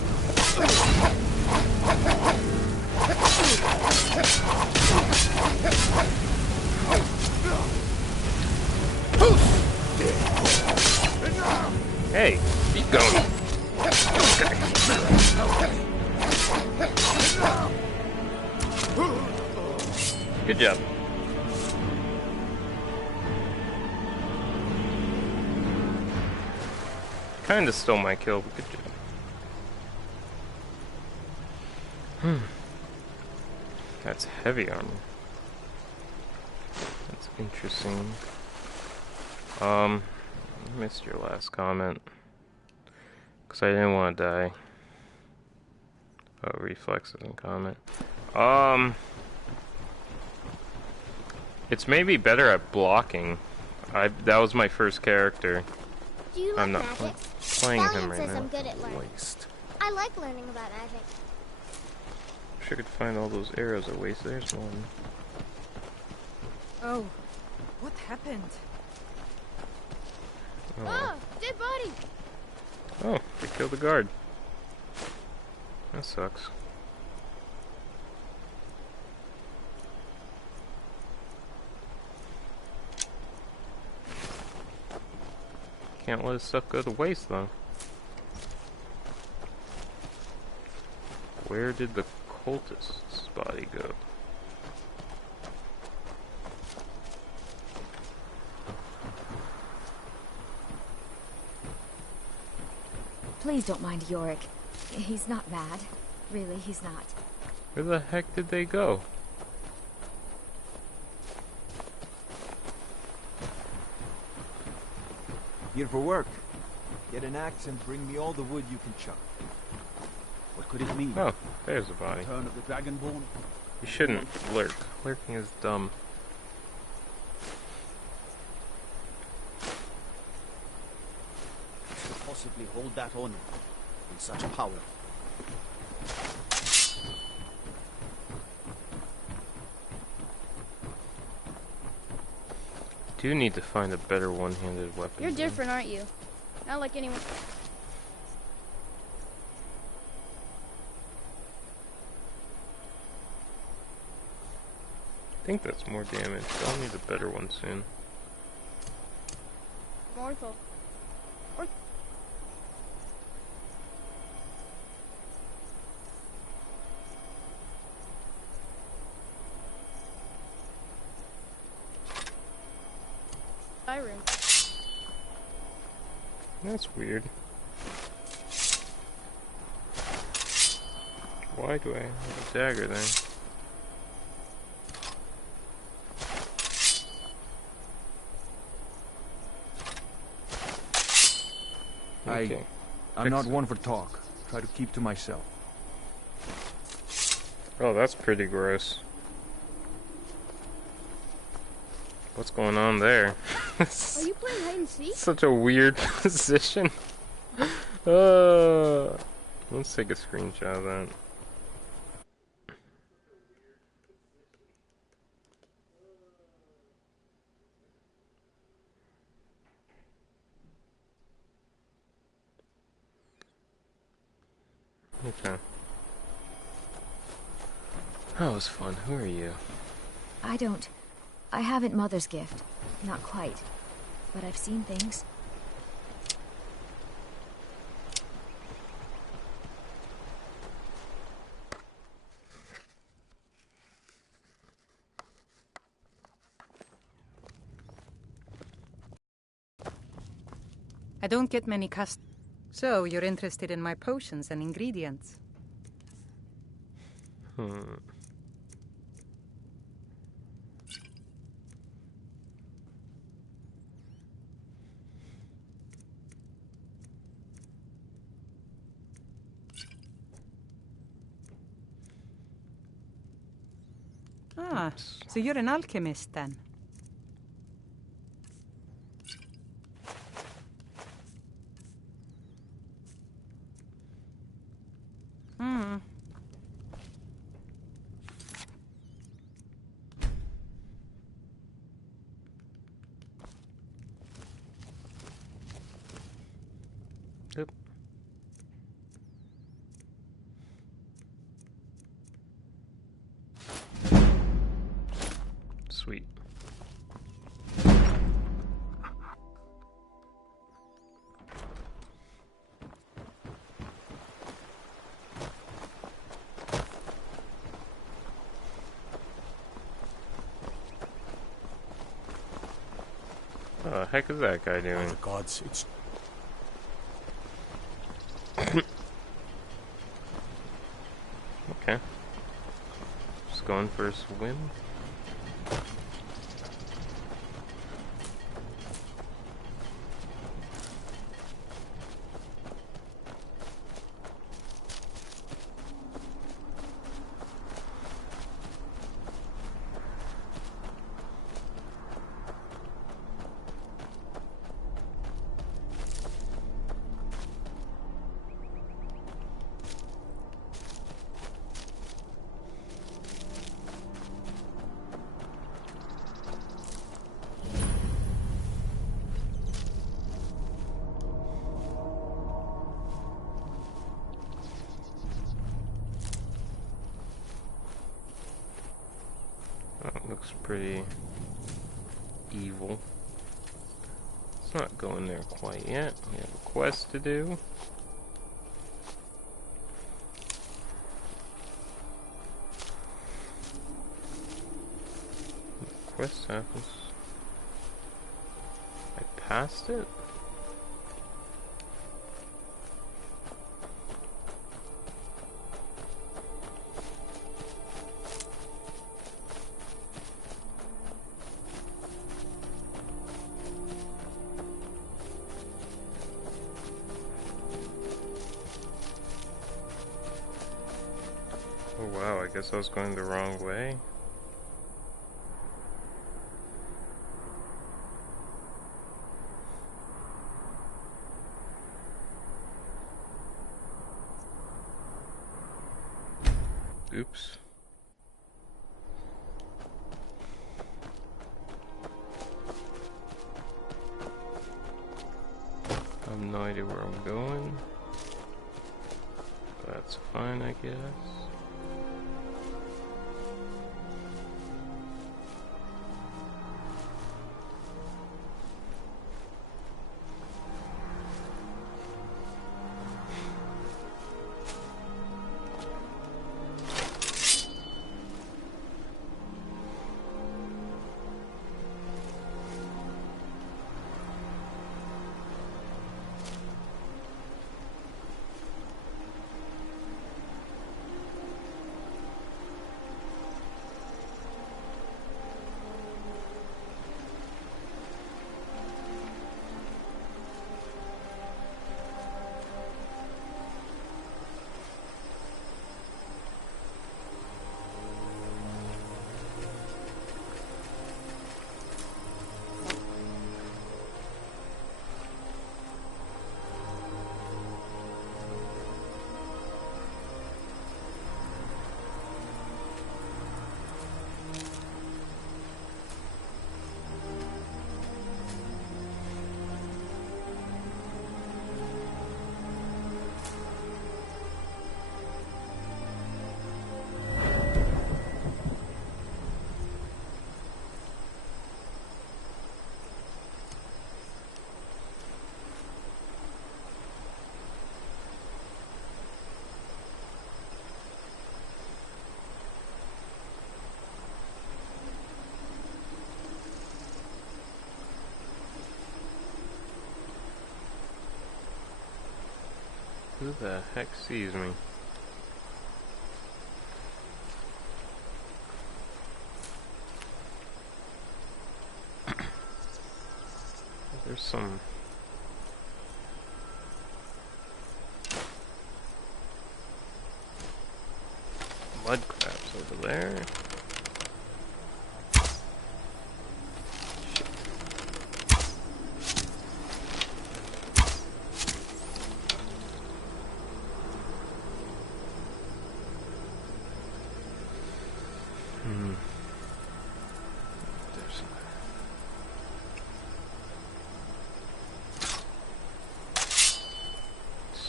Hey, keep going. Good job. Kinda stole my kill, but good job. That's heavy armor. That's interesting. I missed your last comment. Because I didn't want to die. Oh, reflexes and comment. It's maybe better at blocking. That was my first character. Do you I'm like not magic? playing him Stallion right says now. I'm good at learning. Waste. I like learning about magic. Wish I could find all those arrows I wasted. There's one. Oh, what happened? Oh, dead body! Oh, they killed the guard. That sucks. Can't let his stuff go to waste, though. Where did the cultist's body go? Please don't mind Yorick. He's not mad. Really, he's not. Where the heck did they go? Here for work. Get an axe and bring me all the wood you can chop. What could it mean? Oh, there's a body. Return of the Dragonborn? You shouldn't lurk. Lurking is dumb. Could possibly hold that honor in such power. Do need to find a better one-handed weapon. You're different, aren't you? Not like anyone. I think that's more damage. I'll need a better one soon. Mortal. Skyrim. That's weird. Why do I have a dagger then? Okay. I'm not one for talk. Try to keep to myself. Oh, that's pretty gross. What's going on there? Are you playing hide and seek? Such a weird position. Let's take a screenshot of that. Okay. That was fun. Who are you? I haven't Mother's gift. Not quite. But I've seen things. I don't get many customers. So, you're interested in my potions and ingredients? Ah, so you're an alchemist then? Yep. Sweet. What the heck is that guy doing? Oh, the gods, it's... Okay. Just going for a swim. looks pretty evil. Let's not go in there quite yet. We have a quest to do. The quest happens. I passed it? Oh wow, I guess I was going the wrong way. Oops. I have no idea where I'm going. That's fine, I guess. Who the heck sees me? There's some mud crabs over there.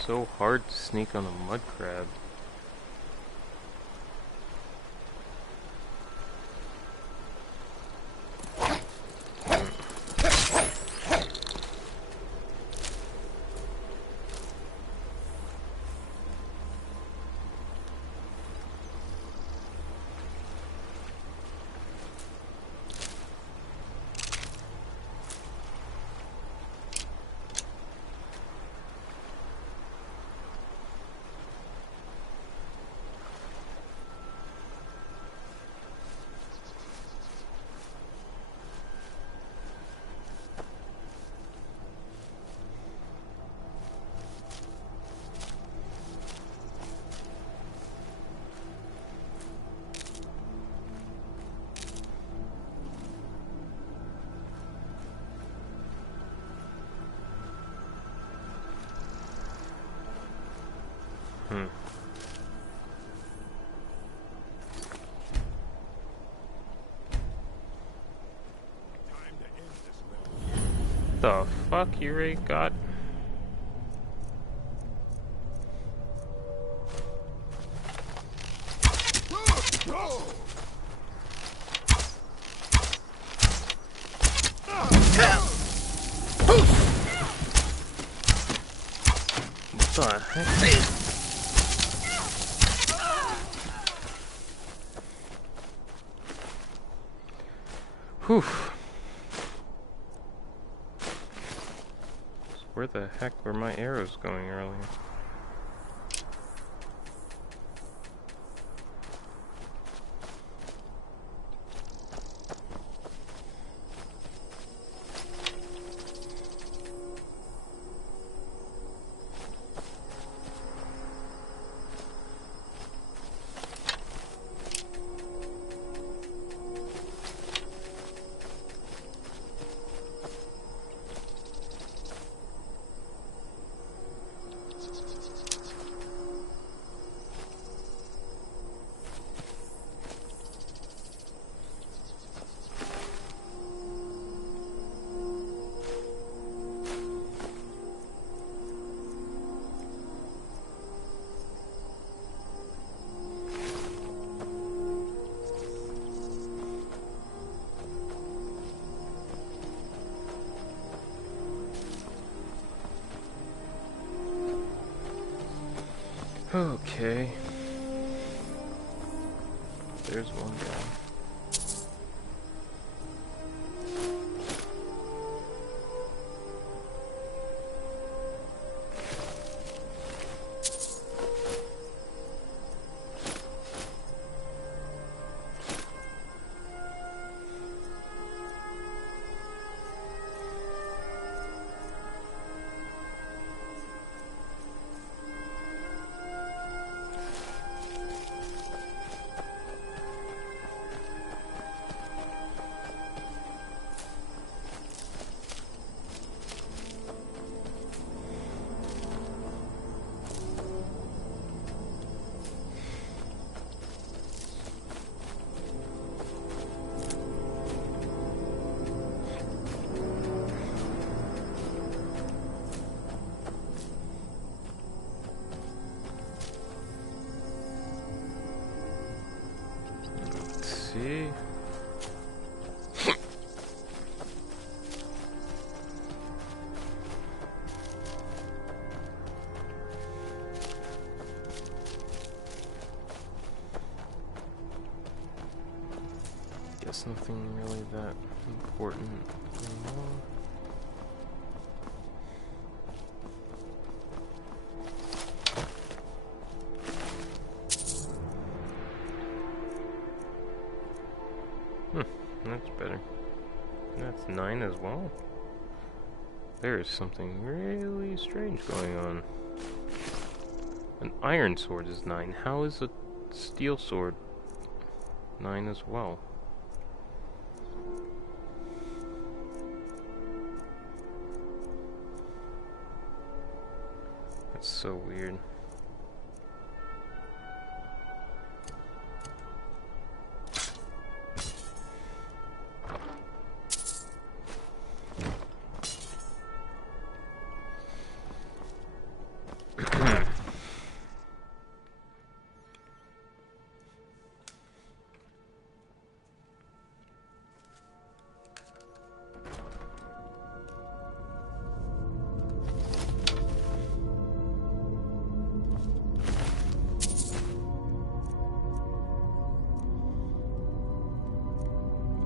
So hard to sneak on a mud crab. The fuck you already got? heck? Whew. Where the heck were my arrows going earlier? Okay. There's one guy. See? Guess nothing really that important anymore. That's better. That's 9 as well. There is something really strange going on. An iron sword is 9. How is a steel sword 9 as well? That's so weird.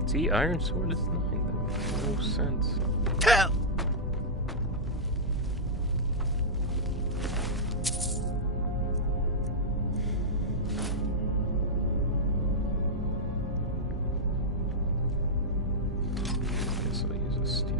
See, iron sword is 9. That makes no sense. Guess I'll use a steel.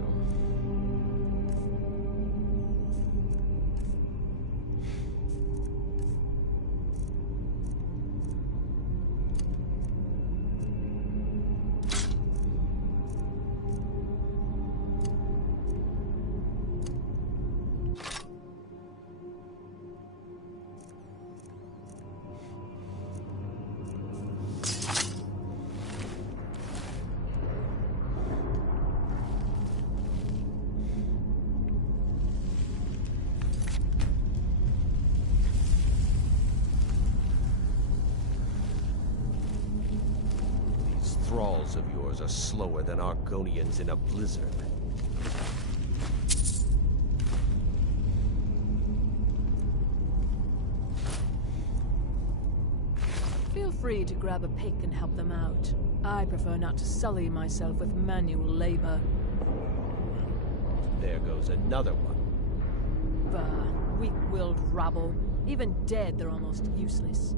Thralls of yours are slower than Argonians in a blizzard. Feel free to grab a pick and help them out. I prefer not to sully myself with manual labor. There goes another one. Bah, weak-willed rabble. Even dead, they're almost useless.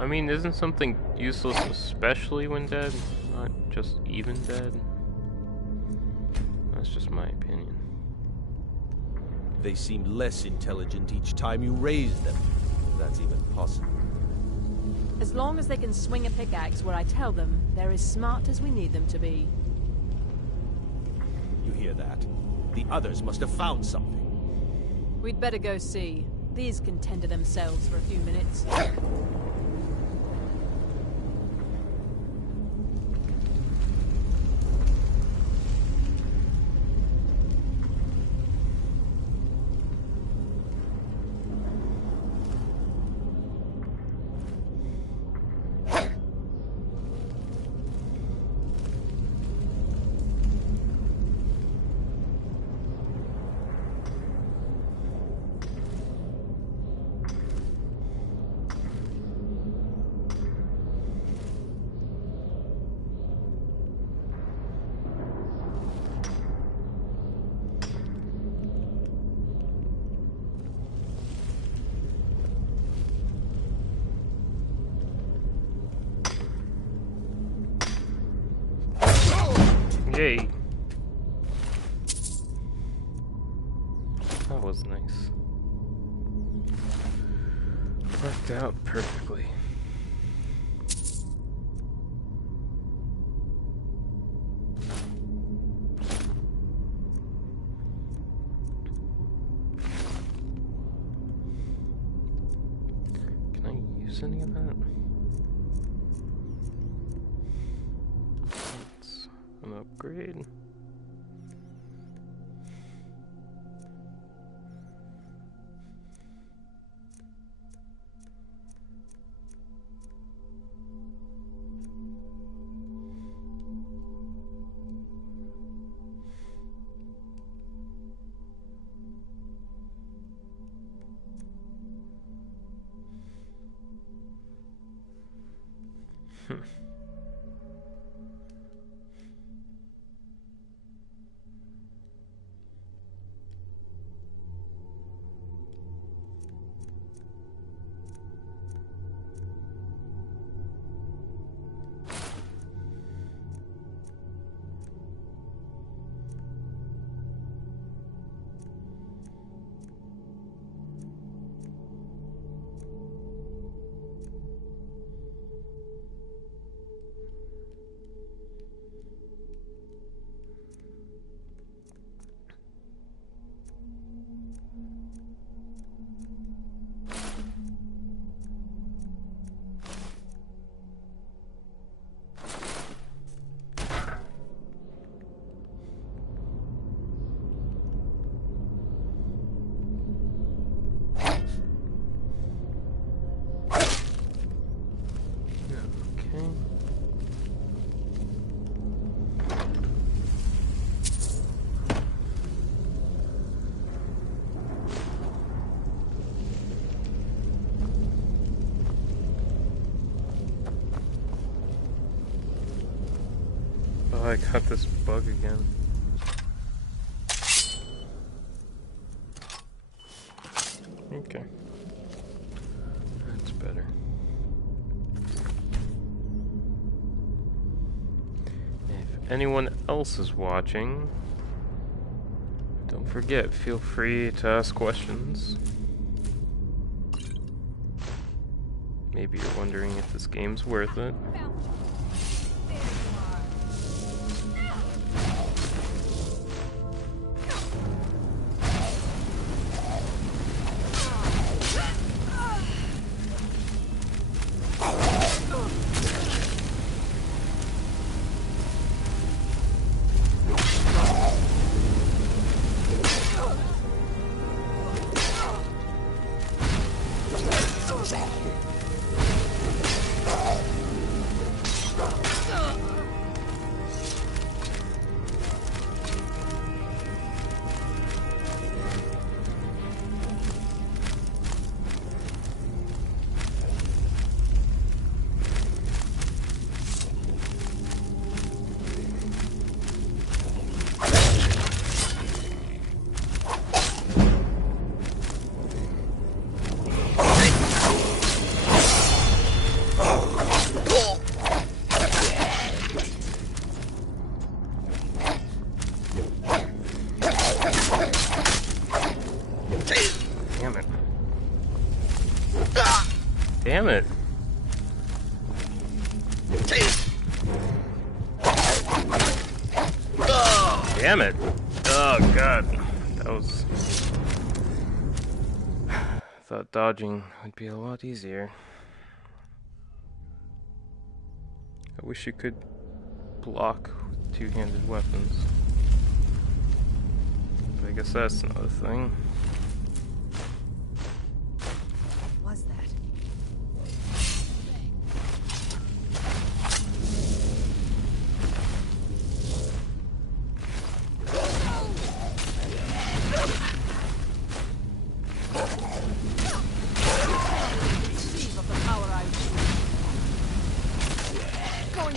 I mean, isn't something useless especially when dead? Not just even dead? That's just my opinion. They seem less intelligent each time you raise them. If that's even possible. As long as they can swing a pickaxe where I tell them, they're as smart as we need them to be. You hear that? The others must have found something. We'd better go see. These can tend to themselves for a few minutes. Yay. That was nice. Worked out perfectly. Can I use any of that? An upgrade. I got this bug again. Okay. That's better. If anyone else is watching, don't forget, feel free to ask questions. Maybe you're wondering if this game's worth it. Damn it. Damn it. Oh god. That was... Thought dodging would be a lot easier. I wish you could block with two-handed weapons. But I guess that's another thing. What was that?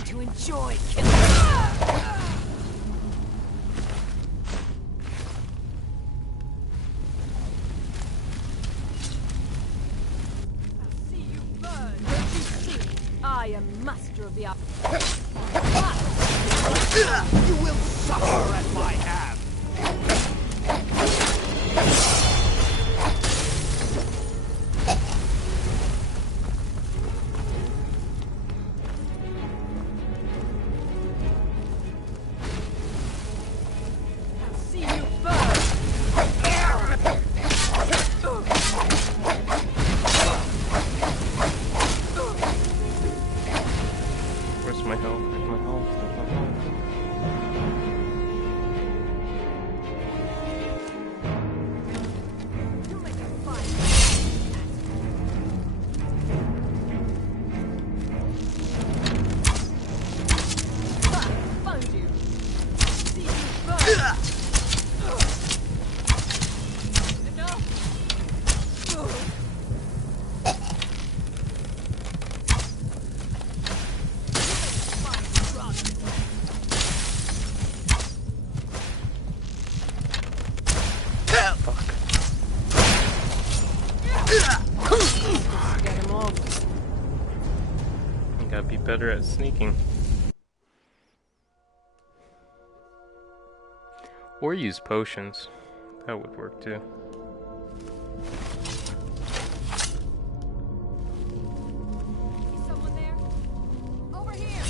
Enjoy killing. See you burn. Don't you see? I am master of the art. You will suffer at my hand. Better at sneaking. Or use potions. That would work too. Is someone there? Over here!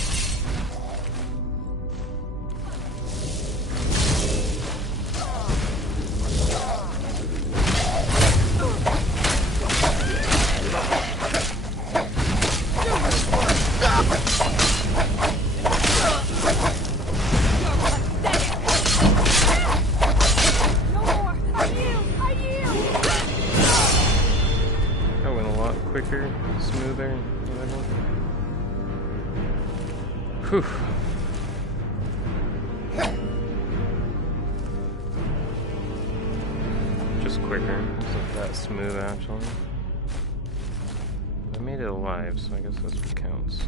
Quicker, smoother, whatever. Whew. Just quicker. It's not that smooth actually. I made it alive, so I guess that's what counts.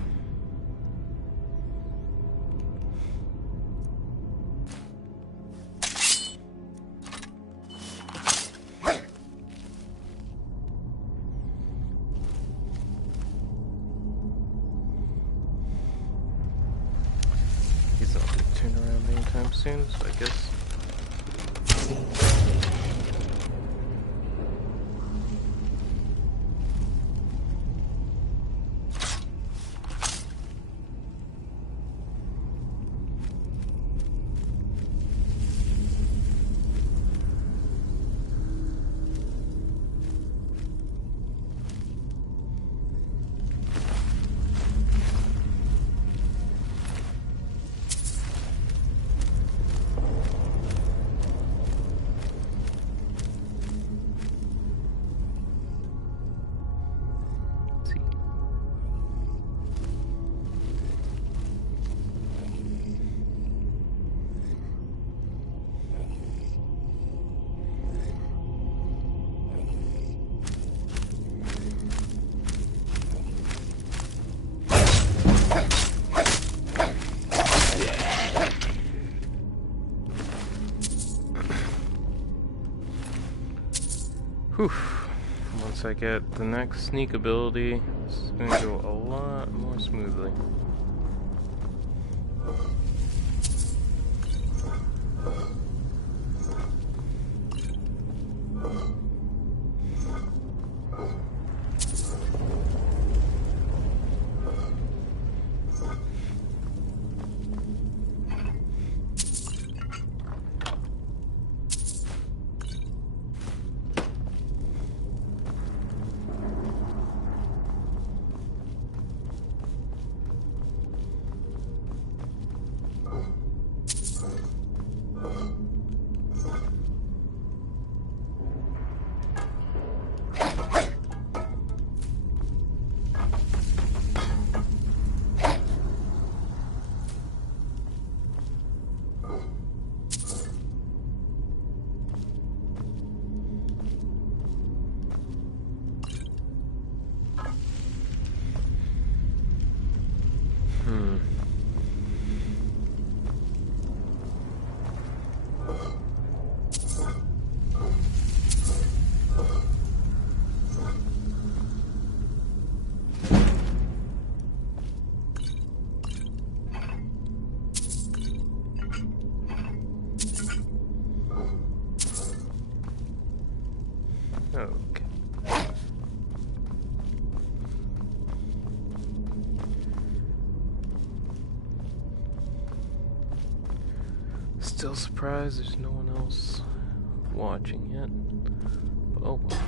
Soon, so I guess. Whew. Once I get the next sneak ability, it's gonna go a lot more smoothly. Still surprised there's no one else watching yet. But oh well.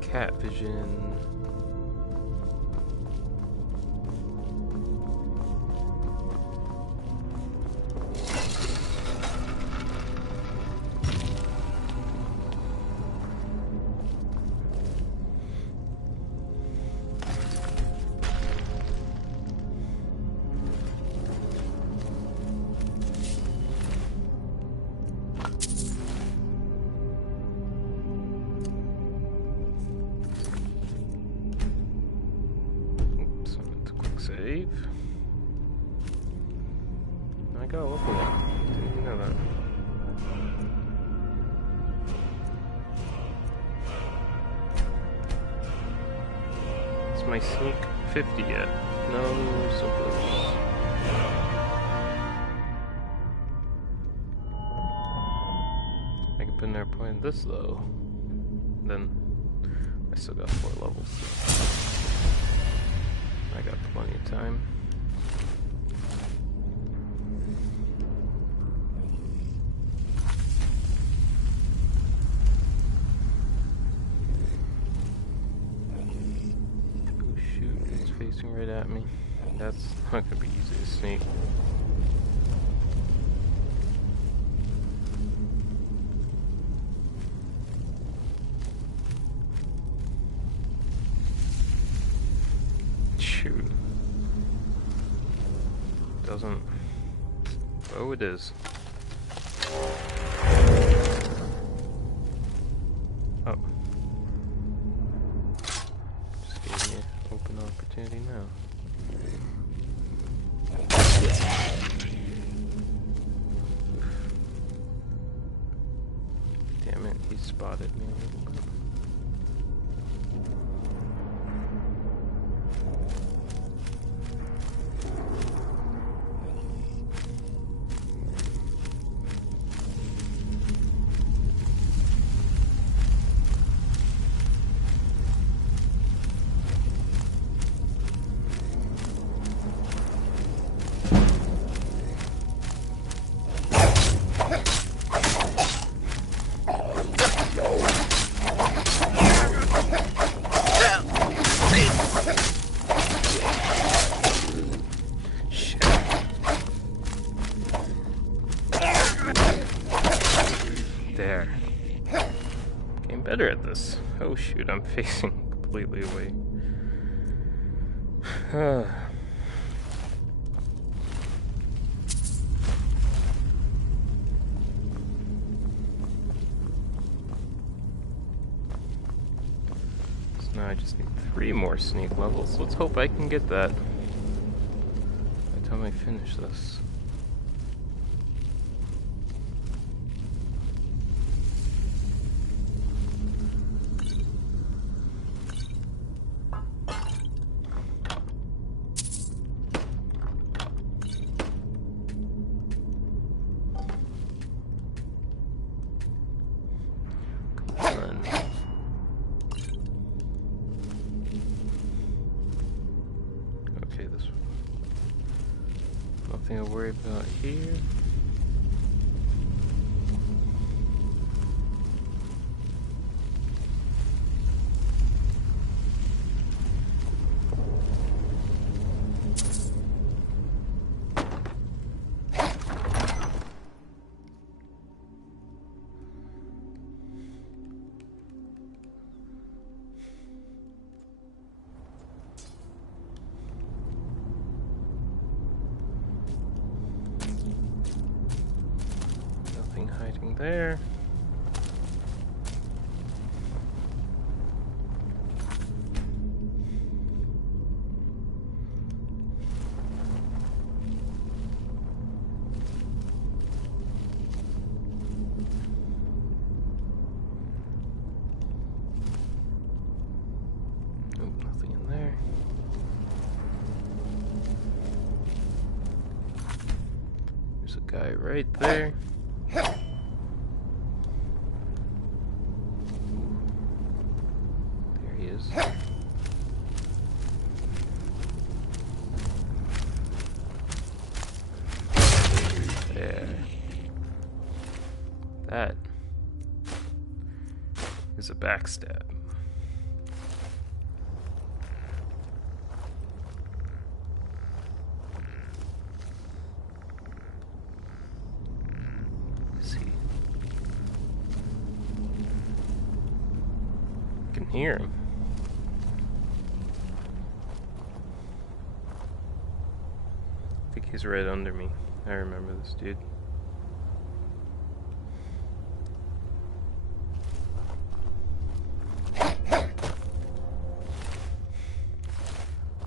Cat vision. Save. I got a level 1. Didn't even know that. Is my sneak 50 yet? No, so close. I can put in there playing this though. Then I still got 4 levels. I got plenty of time. Oh shoot, it's facing right at me. That's not gonna be easy to sneak. Shoot. Doesn't. Oh, it is. Oh. Just gave me an open opportunity now. Damn it, he spotted me a little bit. There. Getting better at this. Oh shoot, I'm facing completely away. So now I just need 3 more sneak levels. Let's hope I can get that by the time I finish this. Nothing to worry about here. Hiding there. Nope, nothing in there. There's a guy right there. That is a backstab. Let's see. I can hear him. I think he's right under me. I remember this dude.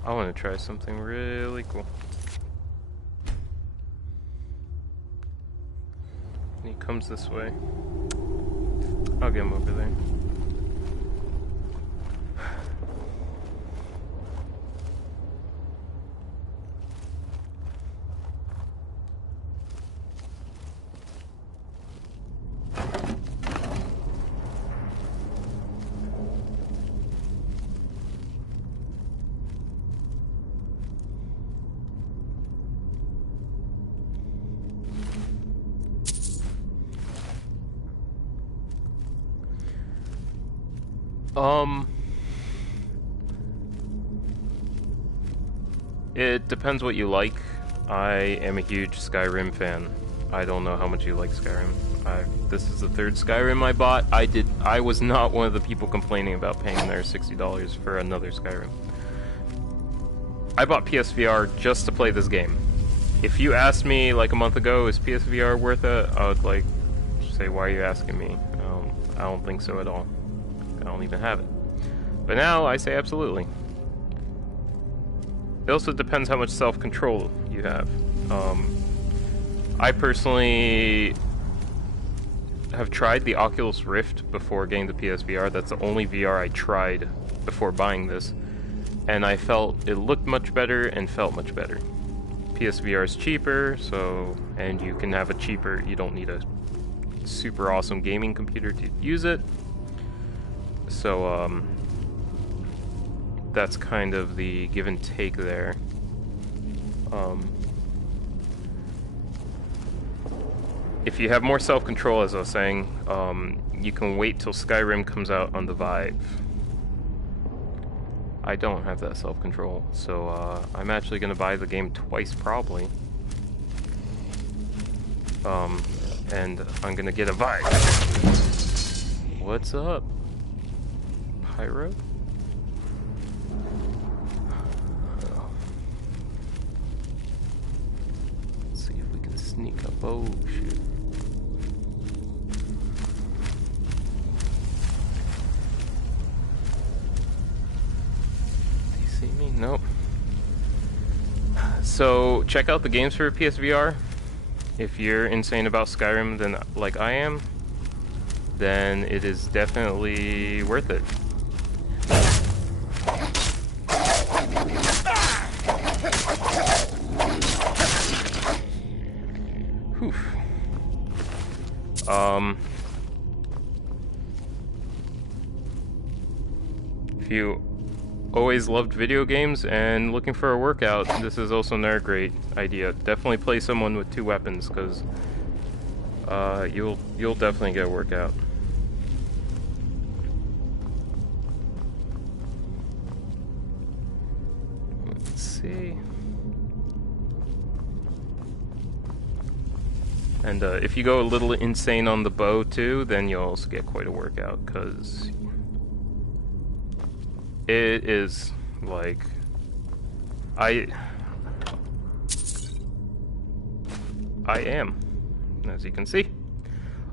I want to try something really cool. He comes this way. I'll get him over there. It depends what you like. I am a huge Skyrim fan. I don't know how much you like Skyrim. This is the third Skyrim I bought. I was not one of the people complaining about paying their $60 for another Skyrim. I bought PSVR just to play this game. If you asked me like a month ago, is PSVR worth it? I would like say, why are you asking me? I don't think so at all. I don't even have it. But now I say absolutely. It also depends how much self-control you have. I personally have tried the Oculus Rift before getting the PSVR. That's the only VR I tried before buying this. And I felt it looked much better and felt much better. PSVR is cheaper, and you can have a cheaper, you don't need a super awesome gaming computer to use it. So, that's kind of the give and take there. If you have more self-control, as I was saying, you can wait till Skyrim comes out on the Vive. I don't have that self-control, so I'm actually going to buy the game twice, probably. And I'm going to get a Vive. What's up, Pyro? Let's see if we can sneak up. Oh, shoot. See me? Nope. So check out the games for PSVR. If you're insane about Skyrim, then like I am, then it is definitely worth it. Whew. If you always loved video games and looking for a workout, this is also another great idea. Definitely play someone with 2 weapons, because you'll definitely get a workout. Let's see. And if you go a little insane on the bow too, then you'll also get quite a workout, because it is like I am, as you can see.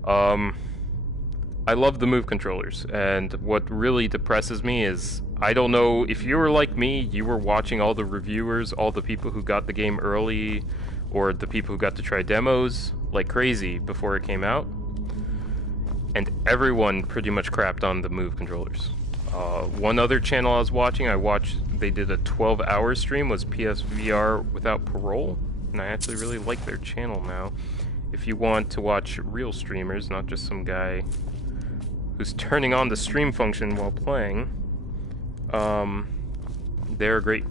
I love the move controllers, and what really depresses me is, I don't know if you were like me, you were watching all the reviewers, all the people who got the game early, or the people who got to try demos like crazy before it came out, and everyone pretty much crapped on the move controllers. One other channel I was watching, they did a 12-hour stream, was PSVR Without Parole, and I actually really like their channel now. If you want to watch real streamers, not just some guy who's turning on the stream function while playing, they're a great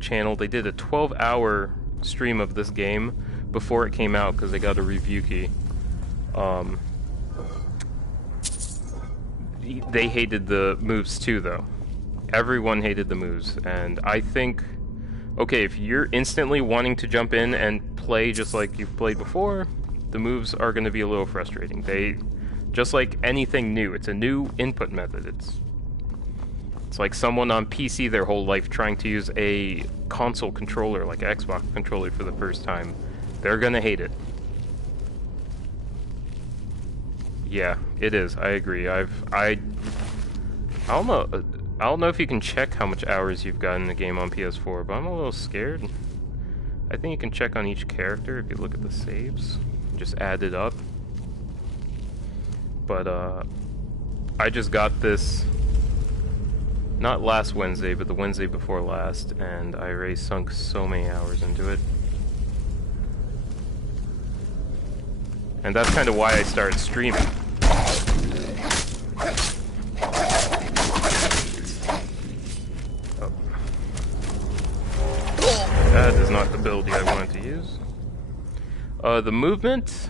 channel. They did a 12-hour stream of this game before it came out because they got a review key. They hated the moves too, though. Everyone hated the moves, and I think, okay, if you're instantly wanting to jump in and play just like you've played before, the moves are going to be a little frustrating. Just like anything new, it's a new input method. It's like someone on PC their whole life trying to use a console controller, like an Xbox controller, for the first time. They're gonna hate it. Yeah, it is. I agree. I don't know if you can check how much hours you've got in the game on PS4, but I'm a little scared. I think you can check on each character if you look at the saves. Just add it up. But I just got this not last Wednesday, but the Wednesday before last, and I already sunk so many hours into it. And that's kind of why I started streaming. Oh. That is not the ability I wanted to use. The movement,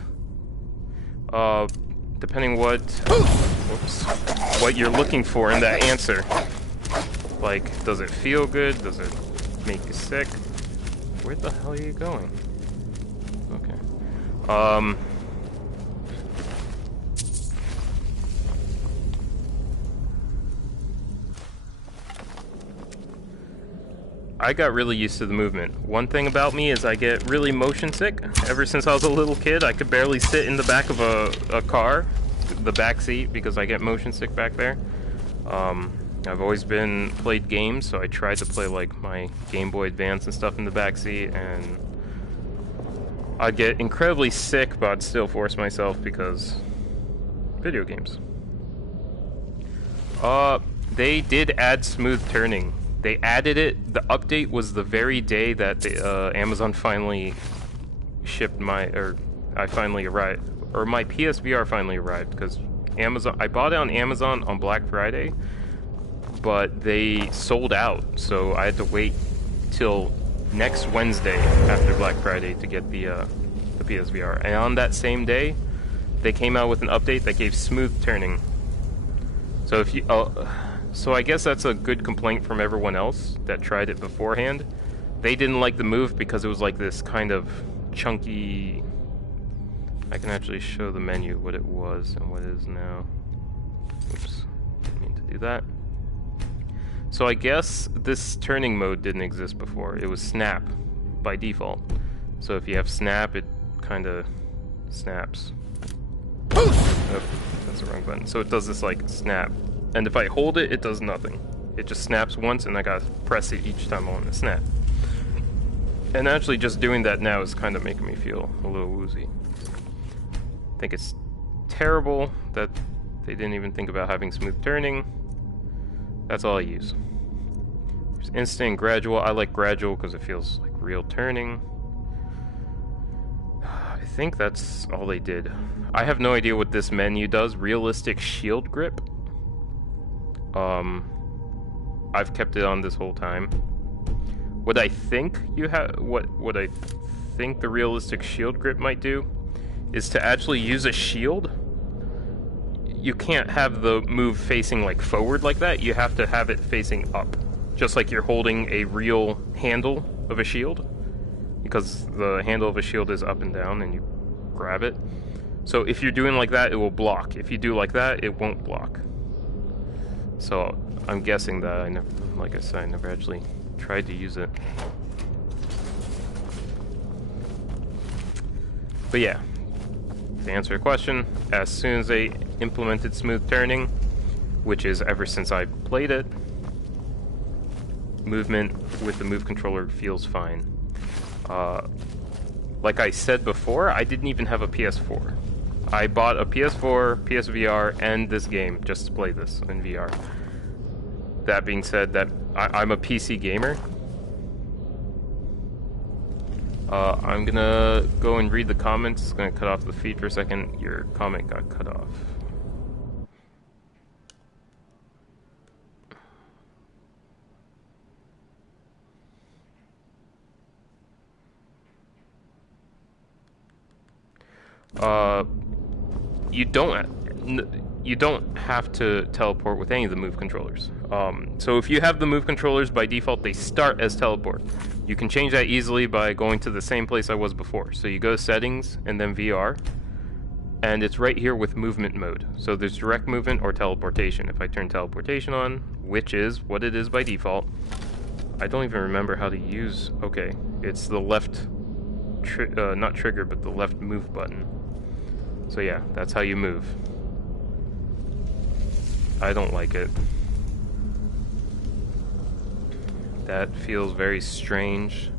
depending what you're looking for in that answer. Like, does it feel good? Does it make you sick? Where the hell are you going? Okay. I got really used to the movement. One thing about me is I get really motion sick. Ever since I was a little kid, I could barely sit in the back of a car, the back seat, because I get motion sick back there. I've always played games, so I tried to play like my Game Boy Advance and stuff in the back seat, and I'd get incredibly sick, but I'd still force myself because video games. They did add smooth turning. They added it. The update was the very day that Amazon finally shipped I finally arrived, or my PSVR finally arrived, because I bought it on Amazon on Black Friday, but they sold out, so I had to wait till next Wednesday after Black Friday to get the PSVR. And on that same day, they came out with an update that gave smooth turning. So if you so I guess that's a good complaint from everyone else that tried it beforehand. They didn't like the move because it was like this kind of chunky... I can actually show the menu what it was and what it is now. Oops, didn't mean to do that. So I guess this turning mode didn't exist before. It was snap by default. So if you have snap, it kind of snaps. Oh, that's the wrong button. So it does this like snap. And if I hold it, it does nothing. It just snaps once, and I gotta press it each time I want to snap. And actually just doing that now is kind of making me feel a little woozy. I think it's terrible that they didn't even think about having smooth turning. That's all I use. There's instant and gradual. I like gradual because it feels like real turning. I think that's all they did. I have no idea what this menu does. Realistic shield grip. I've kept it on this whole time. What I think you have, what I think the realistic shield grip might do, is to actually use a shield. You can't have the move facing like forward like that. You have to have it facing up, just like you're holding a real handle of a shield, because the handle of a shield is up and down, and you grab it. So if you're doing like that, it will block. If you do like that, it won't block. So I'm guessing that I never, like I said, I never actually tried to use it. But yeah, to answer your question, as soon as they implemented smooth turning, which is ever since I played it, movement with the move controller feels fine. Like I said before, I didn't even have a PS4. I bought a PS4, PSVR, and this game just to play this in VR. That being said, that I'm a PC gamer. I'm gonna go and read the comments. Gonna cut off the feed for a second. Your comment got cut off. You don't have to teleport with any of the move controllers. So if you have the move controllers, by default they start as teleport. You can change that easily by going to the same place I was before. So you go to settings and then VR, and it's right here with movement mode. So there's direct movement or teleportation. If I turn teleportation on, which is what it is by default, I don't even remember how to use, okay, it's the left, not trigger, but the left move button. So yeah, that's how you move. I don't like it. That feels very strange.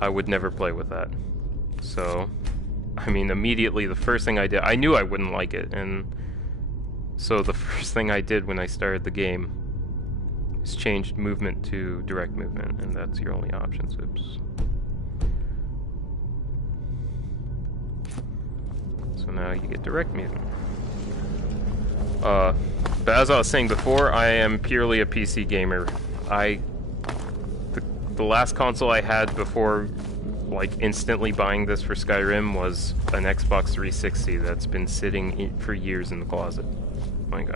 I would never play with that. So, I mean, immediately the first thing I did, I knew I wouldn't like it, and so the first thing I did when I started the game is changed movement to direct movement, and that's your only option. Oops. So now you get direct movement. But as I was saying before, I am purely a PC gamer. The last console I had before, like, instantly buying this for Skyrim was an Xbox 360 that's been sitting for years in the closet. Like,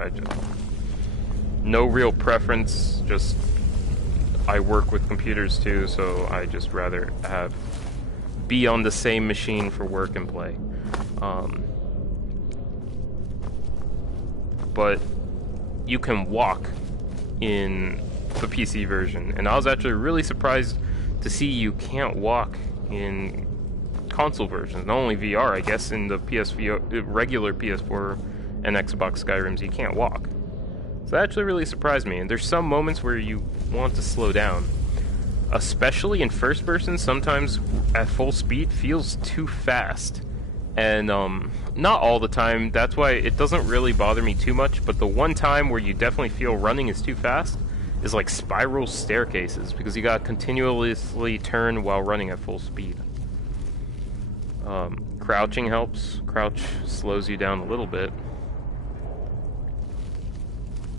no real preference, just I work with computers too, so I just rather be on the same machine for work and play. But you can walk in the PC version, and I was actually really surprised to see you can't walk in console versions. Not only VR, I guess in the regular PS4 and Xbox Skyrims you can't walk. So that actually really surprised me, and there's some moments where you want to slow down. Especially in first person, sometimes at full speed feels too fast. And not all the time, that's why it doesn't really bother me too much, but the one time where you definitely feel running is too fast is like spiral staircases, because you gotta continuously turn while running at full speed. Crouching helps. Crouch slows you down a little bit,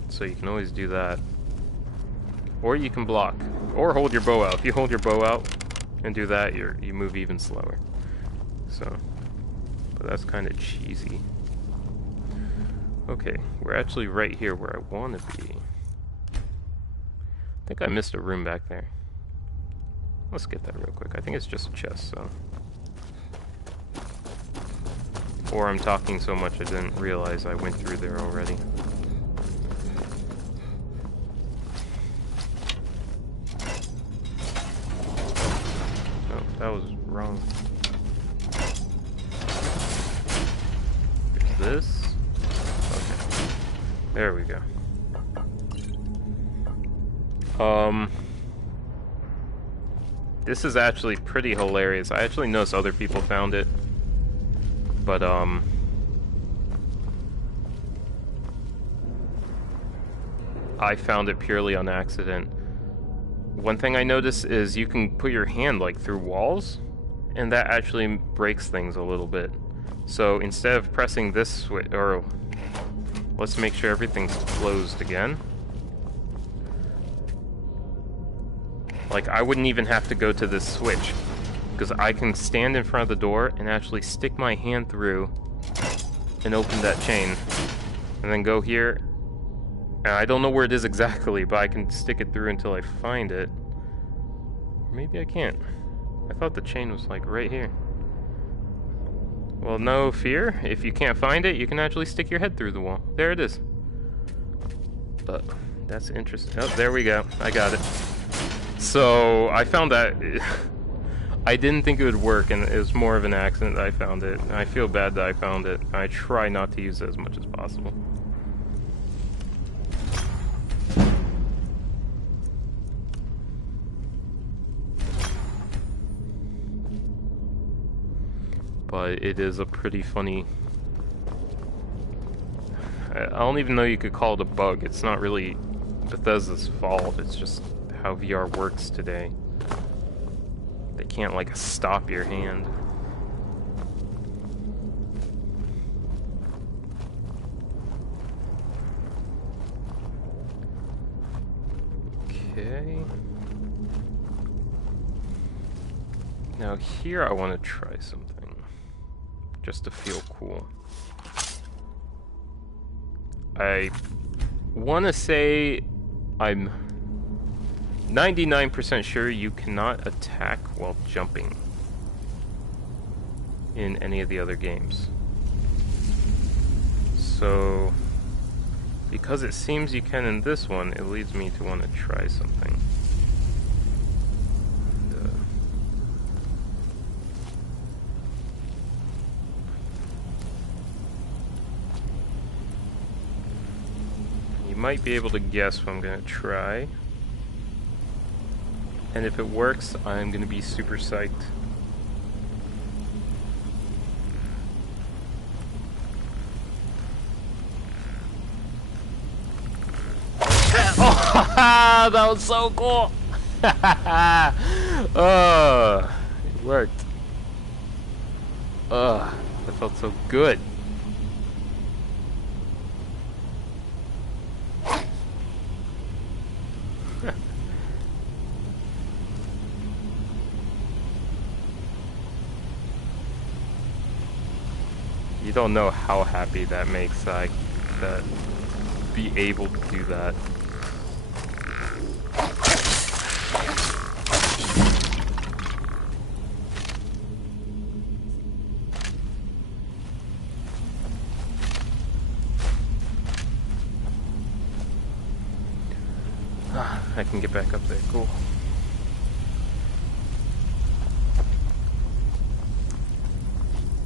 so you can always do that. Or you can block, or hold your bow out. If you hold your bow out and do that, you move even slower. So, but that's kind of cheesy. Okay, we're actually right here where I want to be. I think I missed a room back there. Let's get that real quick. I think it's just a chest, so. Or I'm talking so much I didn't realize I went through there already. Oh, that was wrong. There's this. Okay. There we go. This is actually pretty hilarious. I actually noticed other people found it, but I found it purely on accident. One thing I noticed is you can put your hand like through walls, and that actually breaks things a little bit. So instead of pressing this switch, or let's make sure everything's closed again. Like, I wouldn't even have to go to this switch, because I can stand in front of the door and actually stick my hand through and open that chain, and then go here. And I don't know where it is exactly, but I can stick it through until I find it. Maybe I can't. I thought the chain was like right here. Well, no fear. If you can't find it, you can actually stick your head through the wall. There it is. But that's interesting. Oh, there we go. I got it. So I found that I didn't think it would work, and it was more of an accident that I found it. I feel bad that I found it. I try not to use it as much as possible. But it is a pretty funny... I don't even know you could call it a bug. It's not really Bethesda's fault. It's just how VR works today. They can't, like, stop your hand. Okay. Now here I want to try something. Just to feel cool. I want to say I'm 99% sure you cannot attack while jumping in any of the other games. So, because it seems you can in this one, it leads me to want to try something. You might be able to guess what I'm going to try. And if it works, I'm going to be super psyched. Oh, that was so cool! Oh, it worked. That felt so good. You don't know how happy that makes, like, that be able to do that. I can get back up there, cool.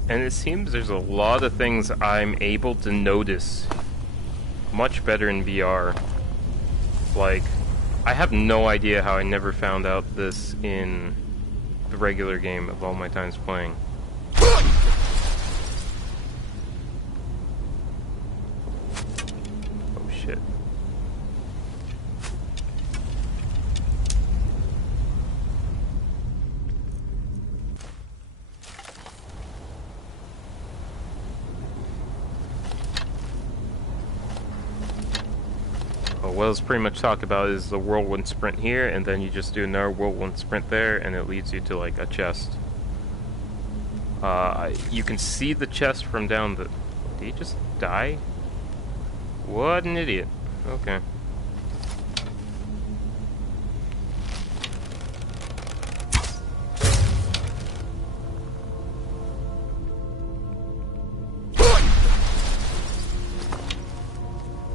And it seems there's a lot of things I'm able to notice much better in VR. Like, I have no idea how I never found out this in the regular game of all my times playing. Oh shit. What it's pretty much talked about is the whirlwind sprint here, and then you just do another whirlwind sprint there, and it leads you to like a chest. You can see the chest from down the... Did he just die? What an idiot. Okay.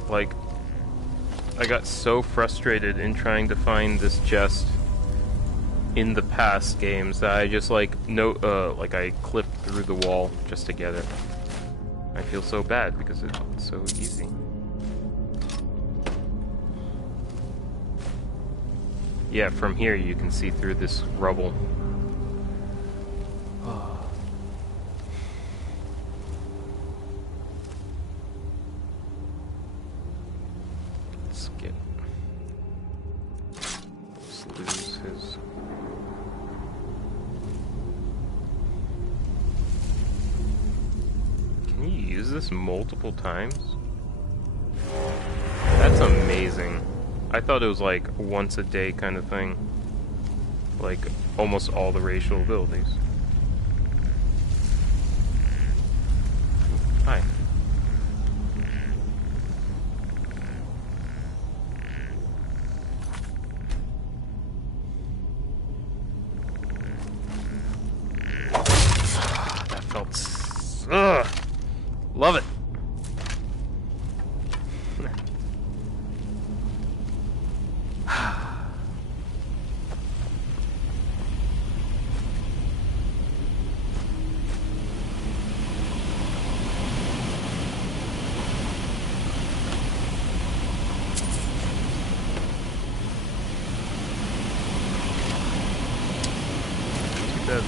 Like, I got so frustrated in trying to find this chest in the past games that I just like I clipped through the wall just to get it. I feel so bad because it's so easy. Yeah, from here you can see through this rubble. Multiple times? That's amazing. I thought it was like once a day kind of thing. like almost all the racial abilities. Hi. That felt... Ugh! Love it!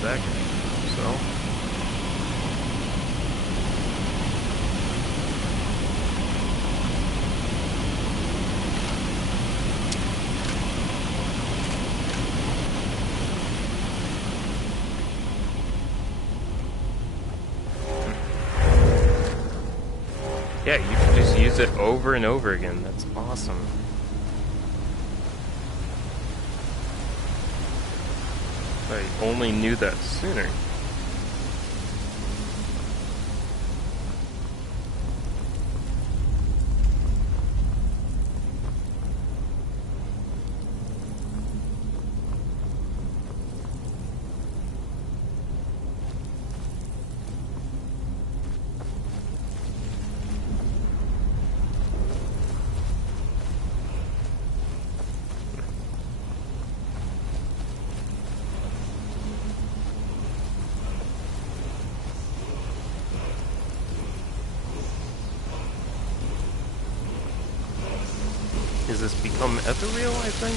Back so yeah, you can just use it over and over again. That's awesome. I only knew that sooner. Is this become ethereal, I think?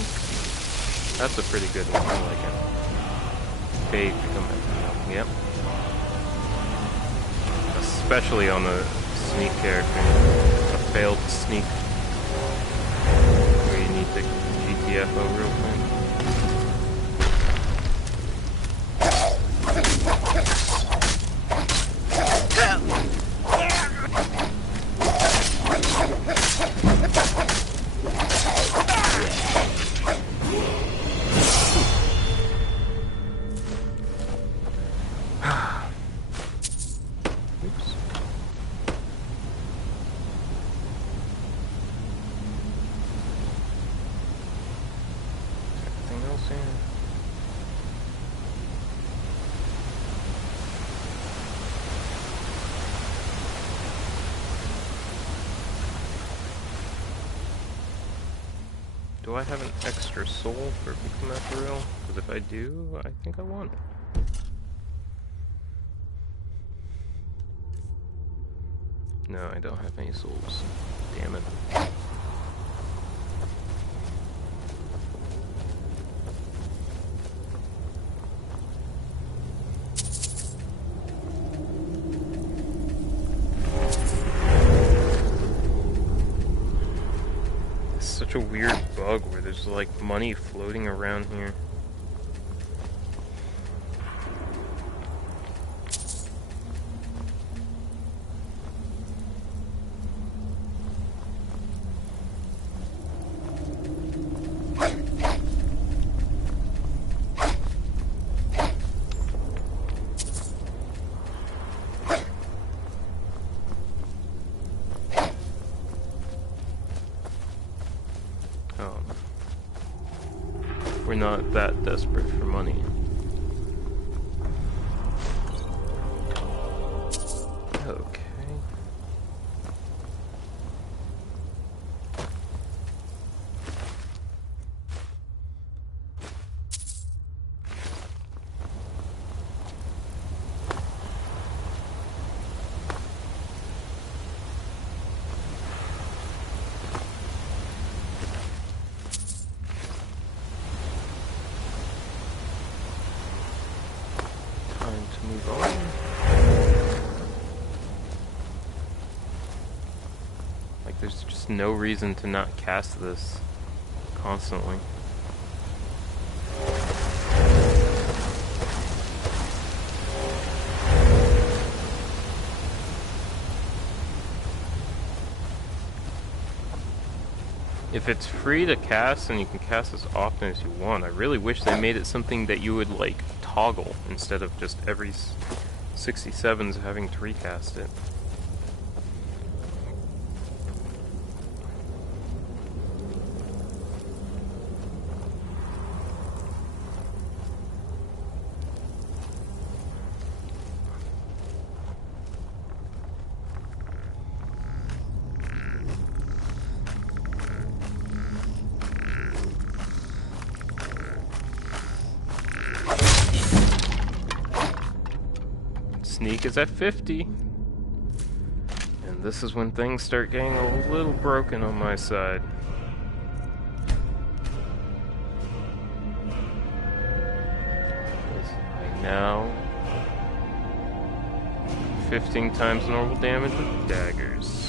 That's a pretty good one, I like it. Fade become ethereal, yep. Especially on a sneak character. A failed sneak. Where you need the GTFO real quick. Do I have an extra soul for Become Ethereal? Because if I do, I think I want it. No, I don't have any souls. Damn it. Such a weird bug where there's like money floating around here. We're not that desperate for money. Okay. There's just no reason to not cast this constantly. If it's free to cast and you can cast as often as you want, I really wish they made it something that you would like toggle instead of just every 67s having to recast it. Sneak is at 50. And this is when things start getting a little broken on my side. I now 15 times normal damage with daggers.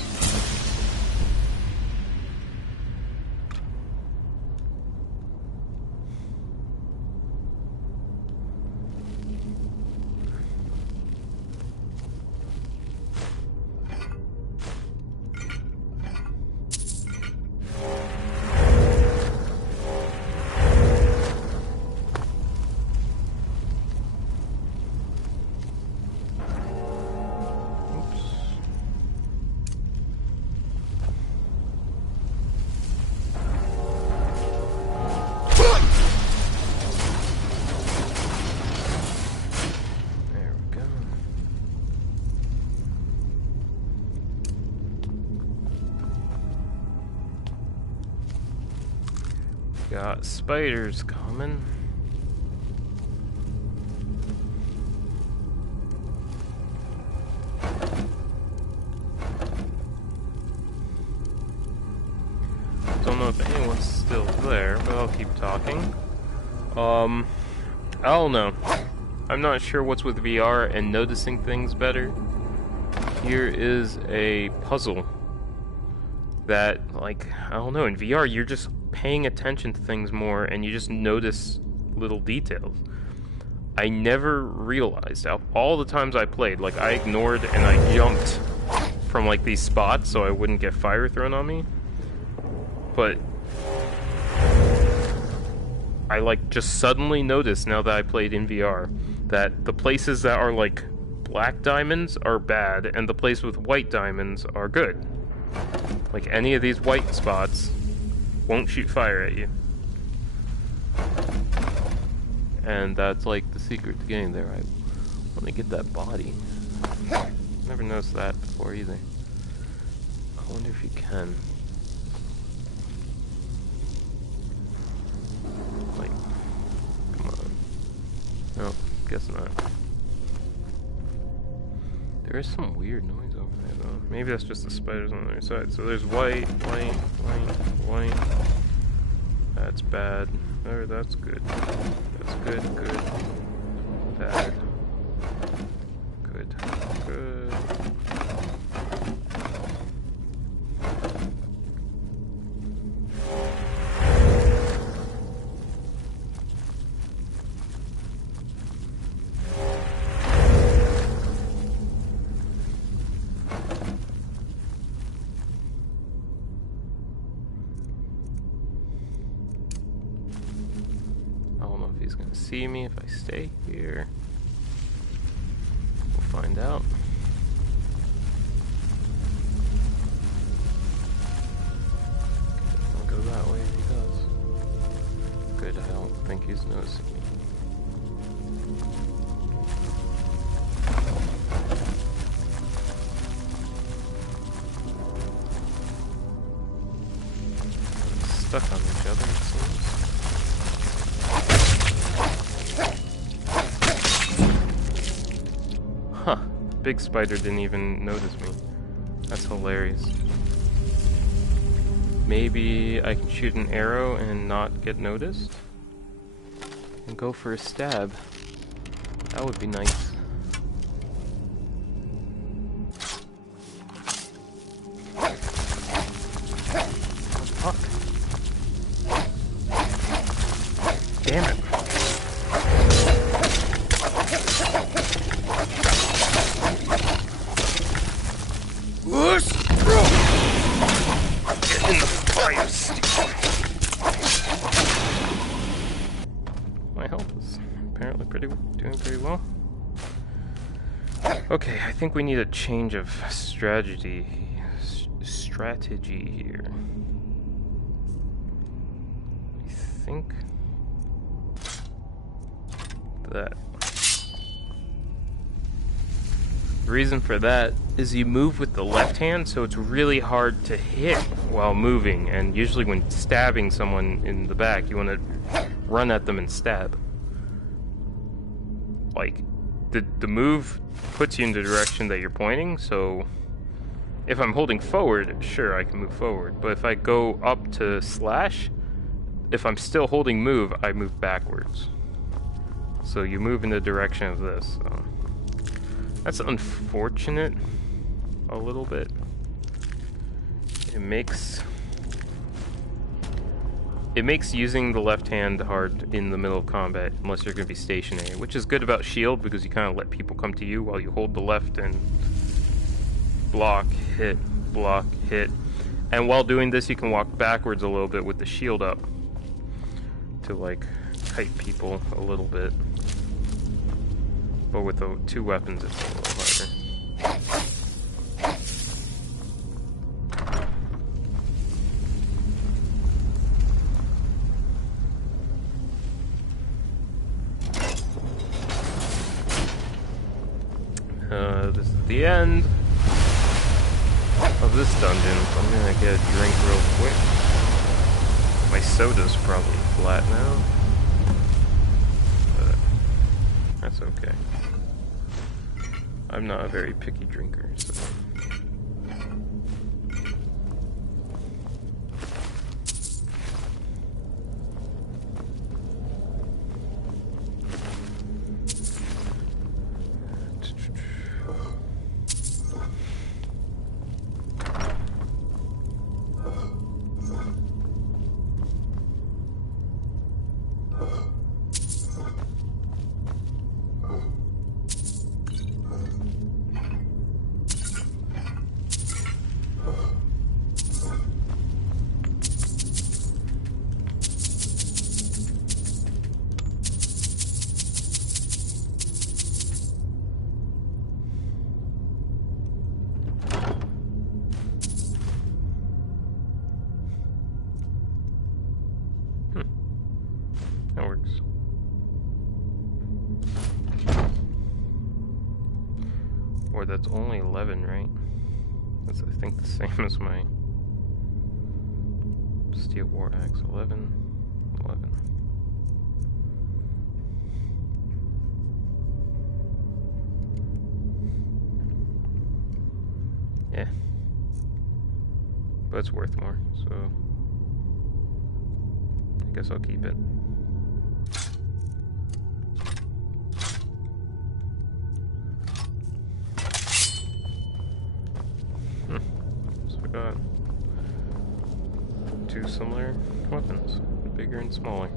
Got spiders coming. Don't know if anyone's still there, but I'll keep talking. I don't know. I'm not sure what's with VR and noticing things better. Here is a puzzle that, like, I don't know, in VR you're just paying attention to things more and you just notice little details. I never realized all the times I played, like, I ignored and I jumped from like these spots so I wouldn't get fire thrown on me, but I like just suddenly noticed now that I played in VR that the places that are like black diamonds are bad and the place with white diamonds are good. Like, any of these white spots won't shoot fire at you. And that's like the secret to getting there. I want to get that body. Never noticed that before either. I wonder if you can. Like, come on. No, guess not. There is some weird noise over there though. Maybe that's just the spiders on the other side. So there's white, white, white, white. That's bad. Or that's good. That's good, good. Bad. Good. Good. He's gonna see me if I stay here. We'll find out. I'll go that way if he does. Good, I don't think he's noticing me. Stuck on each other, it seems. Huh, big spider didn't even notice me. That's hilarious. Maybe I can shoot an arrow and not get noticed? And go for a stab. That would be nice. What the fuck? Damn it. Get in the fire stick. well. Okay, I think we need a change of strategy here. I think that the reason for that is you move with the left hand, so it's really hard to hit while moving, and usually when stabbing someone in the back, you want to run at them and stab. Like, the move puts you in the direction that you're pointing, so if I'm holding forward, sure, I can move forward. But if I go up to slash, if I'm still holding move, I move backwards. So you move in the direction of this. So that's unfortunate, a little bit. It makes using the left hand hard in the middle of combat, unless you're going to be stationary, which is good about shield, because you kind of let people come to you while you hold the left and block, hit, and while doing this you can walk backwards a little bit with the shield up to like kite people a little bit, but with the two weapons it's a little harder. This is the end of this dungeon, so I'm gonna get a drink real quick. My soda's probably flat now, but that's okay. I'm not a very picky drinker, so. That works. Or that's only 11, right? That's, I think, the same as my Steel War Axe. 11. Yeah. But it's worth more, so I guess I'll keep it. So I got two similar weapons, bigger and smaller.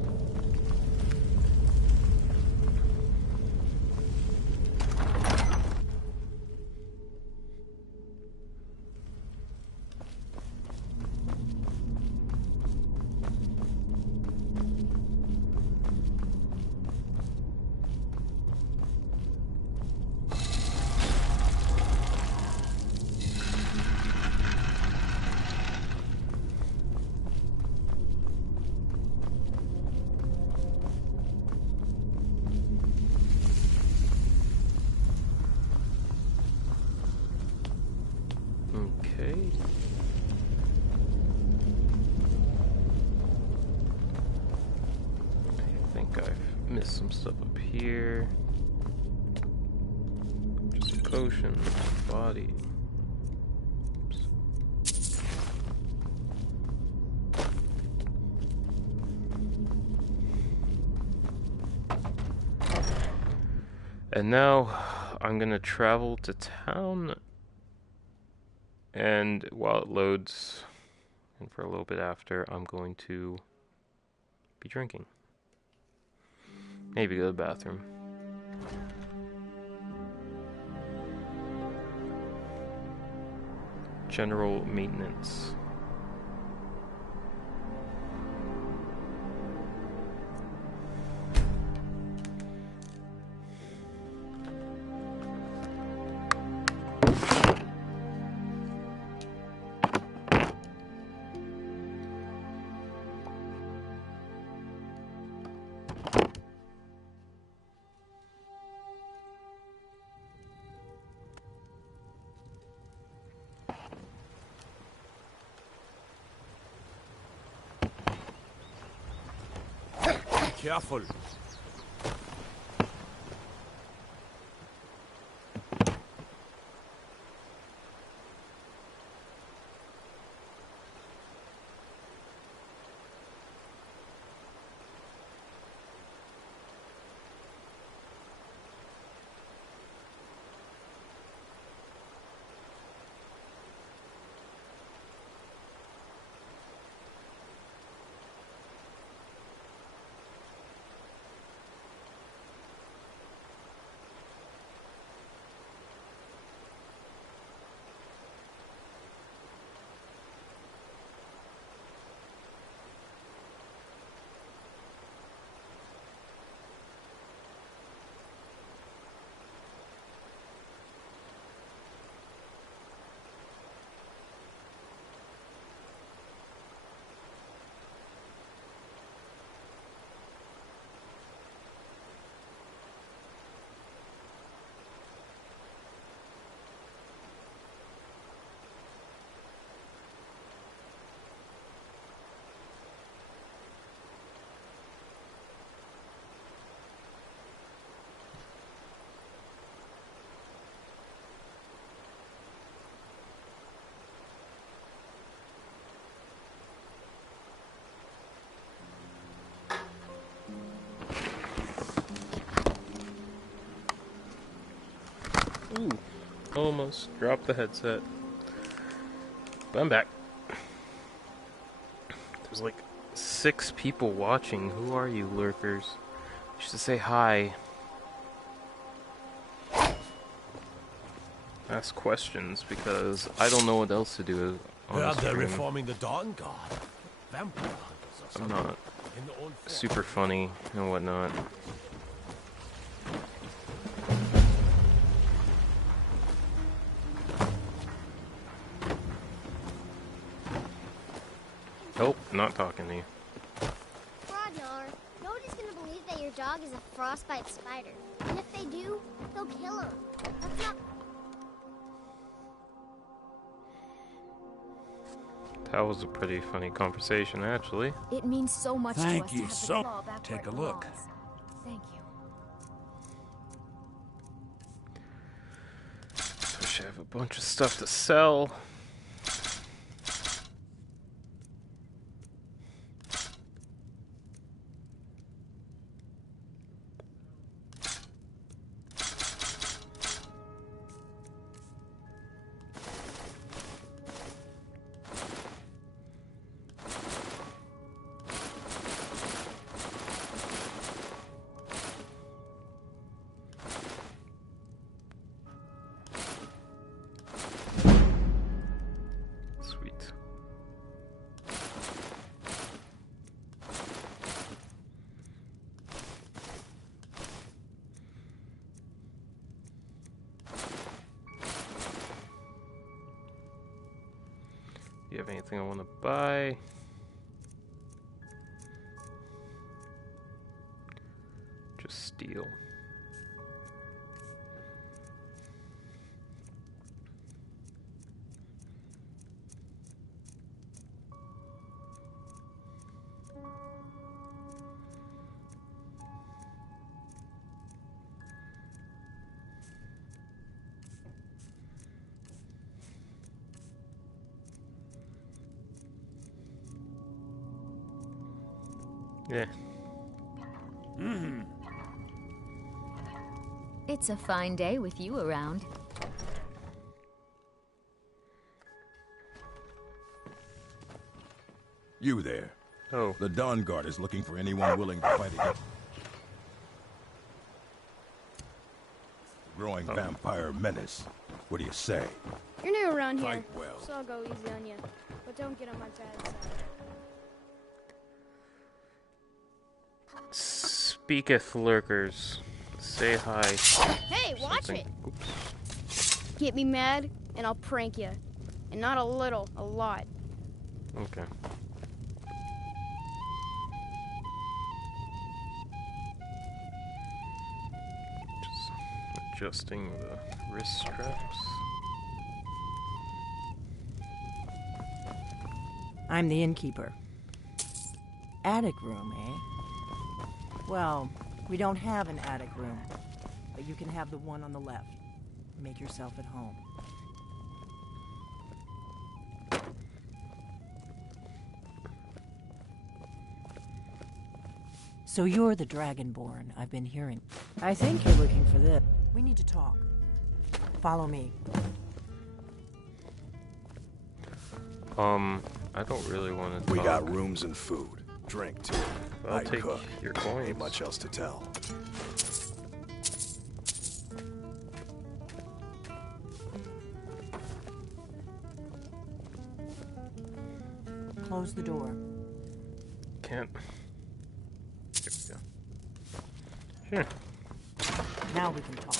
Okay. I think I've missed some stuff up here. Just a potion, body. Oops. And now I'm gonna travel to town. And while it loads, and for a little bit after, I'm going to be drinking. Maybe go to the bathroom. General maintenance. Careful. Ooh, almost dropped the headset. But I'm back. There's like 6 people watching. Who are you, lurkers? You should say hi. Ask questions because I don't know what else to do on Heard this they're stream. reforming the Dawn Guard. Vampire hunters or I'm something. not In the old fort. super funny and whatnot. Nope, not talking to you. Ragnar, nobody's gonna believe that your dog is a frostbite spider. And if they do, they'll kill him. That's not... That was a pretty funny conversation, actually. It means so much to Thank us you to have the so- claw back Take where it a look. belongs. Thank you. Wish I have a bunch of stuff to sell. Sweet. Do you have anything I want to buy? Just steal. Yeah. It's a fine day with you around. You there. Oh. The Dawn Guard is looking for anyone willing to fight against the growing vampire menace. What do you say? You're new around here, Fight well. so I'll go easy on you. But don't get on my bad side. Speaketh lurkers. Say hi. Hey, watch Something. it! Oops. Get me mad, and I'll prank you. And not a little, a lot. Okay. Just adjusting the wrist straps. I'm the innkeeper. Attic room, eh? Well, we don't have an attic room, but you can have the one on the left. Make yourself at home. So you're the Dragonborn I've been hearing. I think you're looking for this. We need to talk. Follow me. I don't really want to We talk. got rooms and food. Drink, too. I'll I take cook. your coins. Ain't much else to tell. Close the door. Can't. There we go. Sure. Now we can talk.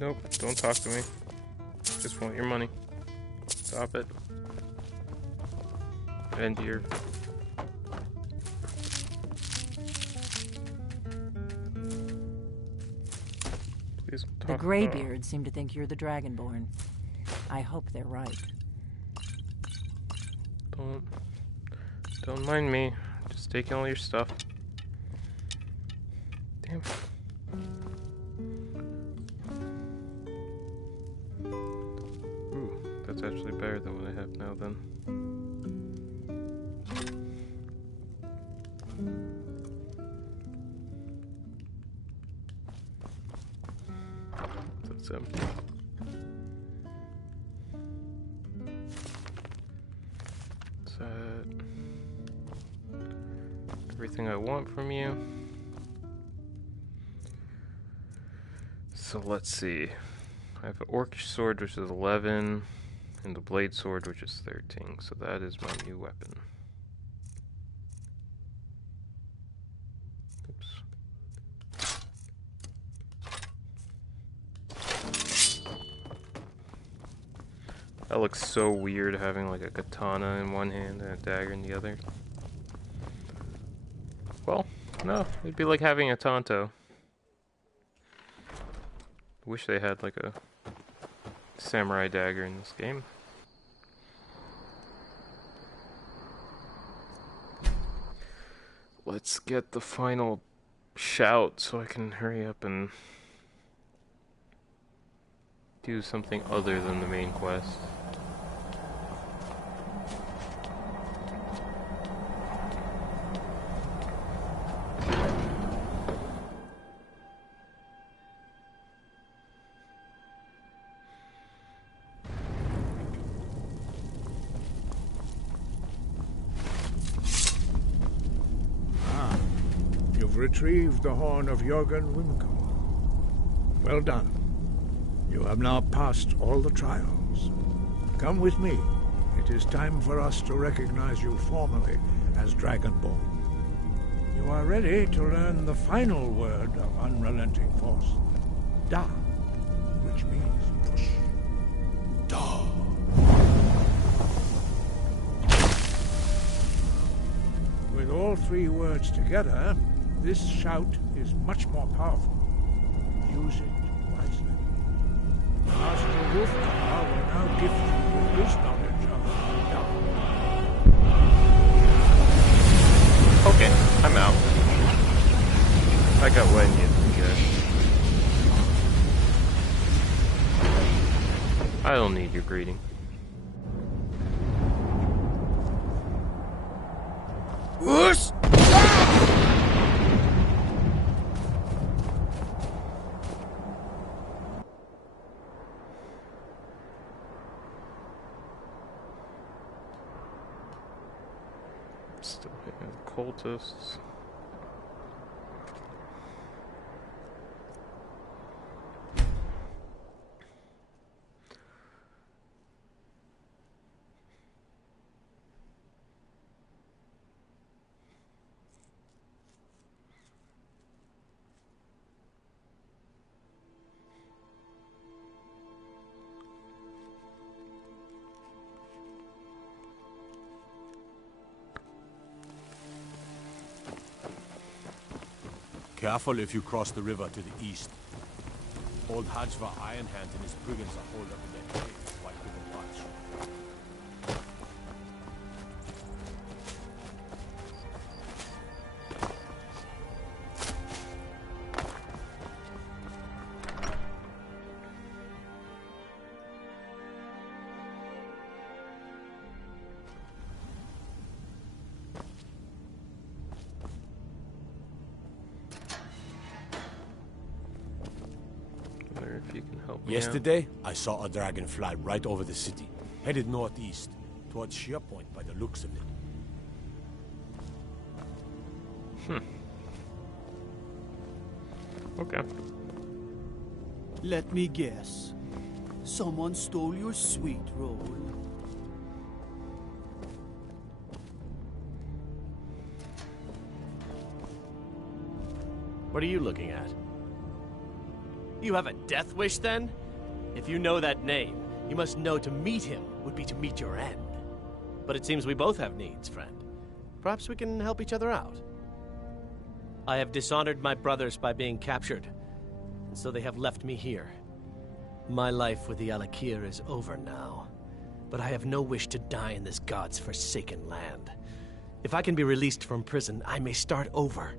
Nope, don't talk to me. Just want your money. Stop it. End your... Please talk. The Greybeards seem to think you're the Dragonborn. I hope they're right. Don't mind me. Just taking all your stuff. Damn. Ooh, that's actually better than what I have now then. That's empty. Is that everything I want from you? So let's see. I have an orcish sword, which is 11, and the blade sword, which is 13. So that is my new weapon. Oops. That looks so weird, having like a katana in one hand and a dagger in the other. Well, no, it'd be like having a tanto. Wish they had like a samurai dagger in this game. Let's get the final shout so I can hurry up and do something other than the main quest. Retrieved the horn of Jörgen Wimco. Well done. You have now passed all the trials. Come with me. It is time for us to recognize you formally as Dragonborn. You are ready to learn the final word of unrelenting force. Da, which means push. Da. With all three words together, this shout is much more powerful. Use it wisely. Master Wolfgar will now gift you with his knowledge of Dark. Okay, I'm out. I got what I needed to get. I don't need your greeting. Whoosh! Still hitting the cultists. Careful if you cross the river to the east. Old Hajva Ironhand and his brigands are holed up in their caves, if you can help me Yesterday, I saw a dragon fly right over the city, headed northeast, towards Shearpoint by the looks of it. Okay. Let me guess. Someone stole your sweet roll. What are you looking at? You have a death wish, then? If you know that name, you must know to meet him would be to meet your end. But it seems we both have needs, friend. Perhaps we can help each other out. I have dishonored my brothers by being captured, and so they have left me here. My life with the Alakir is over now, but I have no wish to die in this god's forsaken land. If I can be released from prison, I may start over.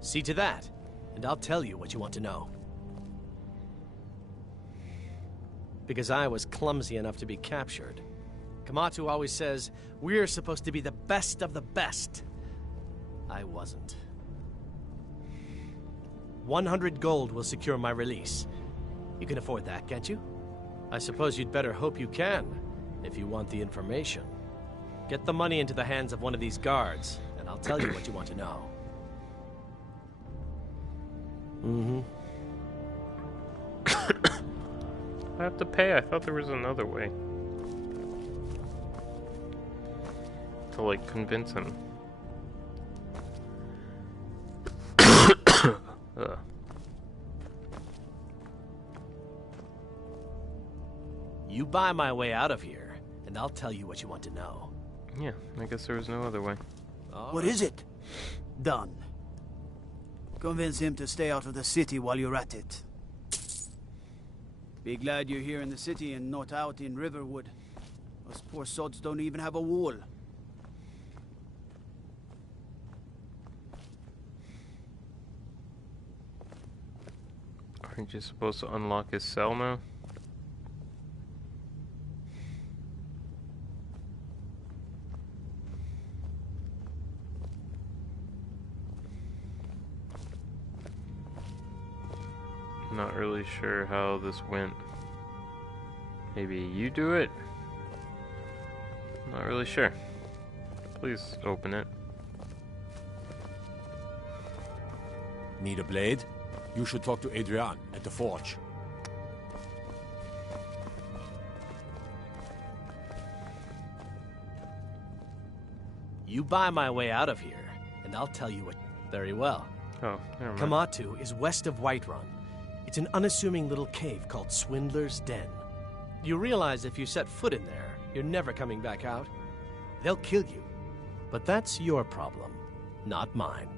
See to that, and I'll tell you what you want to know. Because I was clumsy enough to be captured. Kamatu always says, we're supposed to be the best of the best. I wasn't. 100 gold will secure my release. You can afford that, can't you? I suppose you'd better hope you can, if you want the information. Get the money into the hands of one of these guards, and I'll tell you what you want to know. I have to pay? I thought there was another way. To, like, convince him. You buy my way out of here, and I'll tell you what you want to know. Yeah, I guess there was no other way. What is it? Done. Convince him to stay out of the city while you're at it. Be glad you're here in the city and not out in Riverwood. Those poor sods don't even have a wall. Aren't you supposed to unlock his cell now? Not really sure how this went. Maybe you do it? Not really sure. Please open it. Need a blade? You should talk to Adrian at the forge. You buy my way out of here, and I'll tell you what. Very well. Oh, never mind. Kamatu is west of Whiterun. It's an unassuming little cave called Swindler's Den. You realize if you set foot in there, you're never coming back out? They'll kill you. But that's your problem, not mine.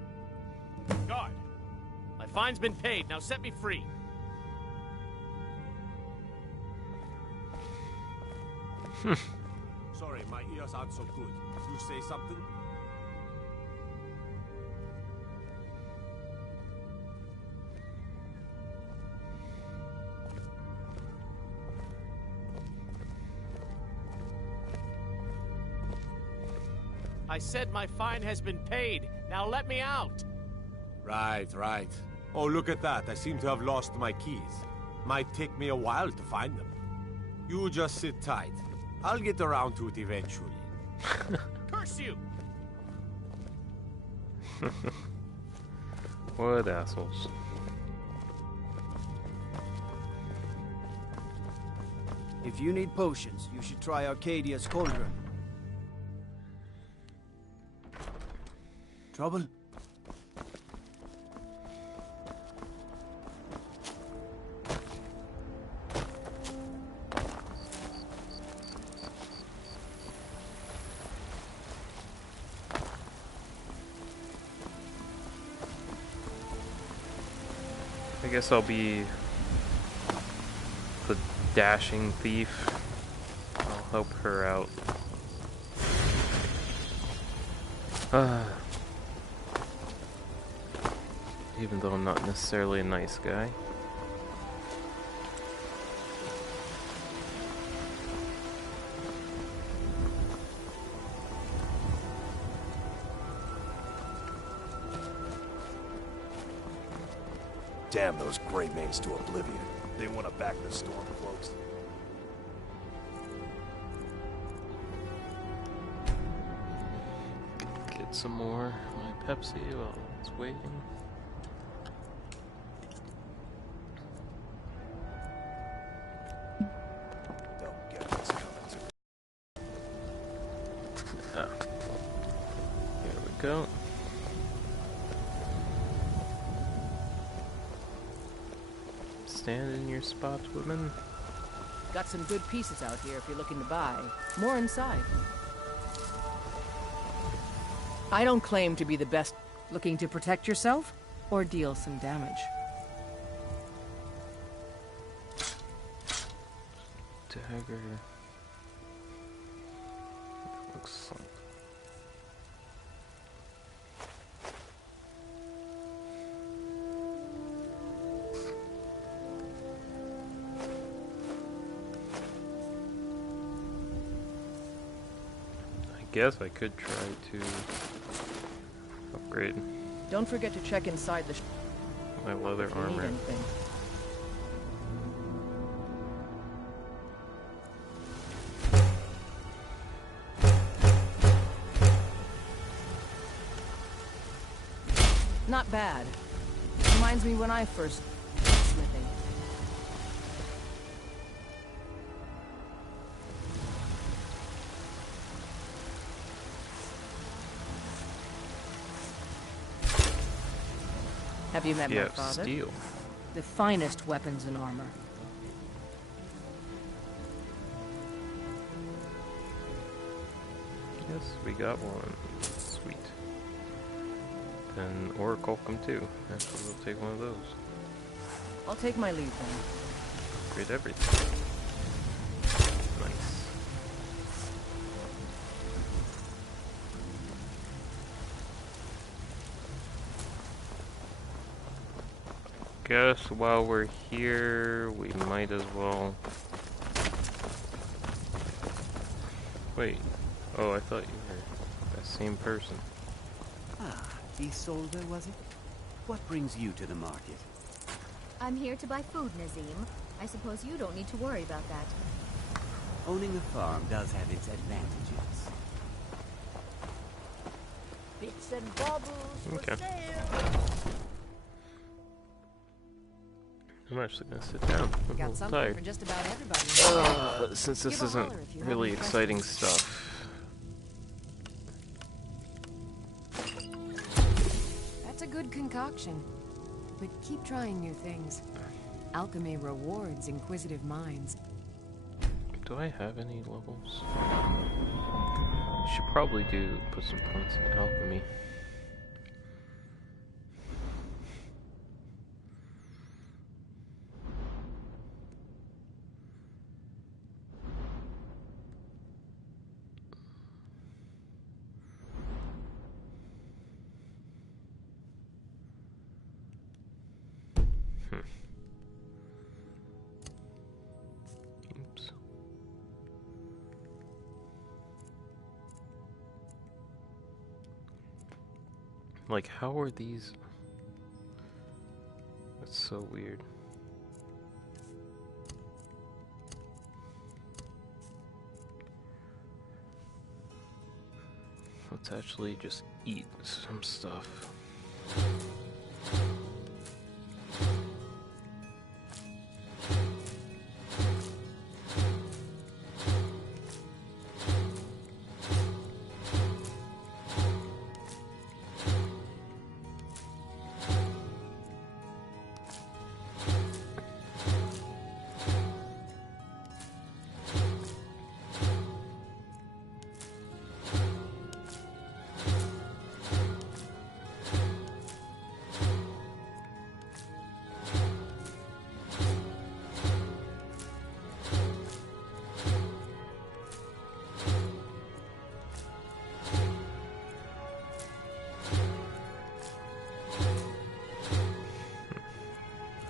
Guard! My fine's been paid, now set me free. Sorry, my ears aren't so good. You say something? I said my fine has been paid. Now let me out. Right, right. Oh, look at that. I seem to have lost my keys. Might take me a while to find them. You just sit tight. I'll get around to it eventually. Curse you! What assholes. If you need potions, you should try Arcadia's Cauldron. Trouble? I guess I'll be the dashing thief. I'll help her out. Even though I'm not necessarily a nice guy. Damn those great names to oblivion. They want to back the storm cloaks. Get some more my Pepsi while it's waiting. Don't get what's coming to me. Ah. Here we go. Stand in your spot, women. Got some good pieces out here if you're looking to buy. More inside. I don't claim to be the best. Looking to protect yourself or deal some damage? Dagger. Looks like. I guess I could try to upgrade Don't forget to check inside the my leather if you need armor. anything. Not bad. Reminds me when I first smithing. Have you met my father? Steel. The finest weapons and armor. Yes, we got one. Sweet. And Oracle come too. Actually, we'll take one of those. I'll take my leave then. Upgrade everything. Nice. Guess while we're here, we might as well... Wait. Oh, I thought you were that same person. Ah, Isolde, was it? What brings you to the market? I'm here to buy food, Nazim. I suppose you don't need to worry about that. Owning a farm does have its advantages. Bits and bobbles for Okay. sale. I'm actually gonna sit down. I'm a Got little something tired. for just about everybody. Since this Give a isn't holler if you have really any exciting questions. stuff. That's a good concoction. But keep trying new things. Alchemy rewards inquisitive minds. Do I have any levels? Should probably put some points in alchemy. Oops. Like, how are these? That's so weird. Let's actually just eat some stuff.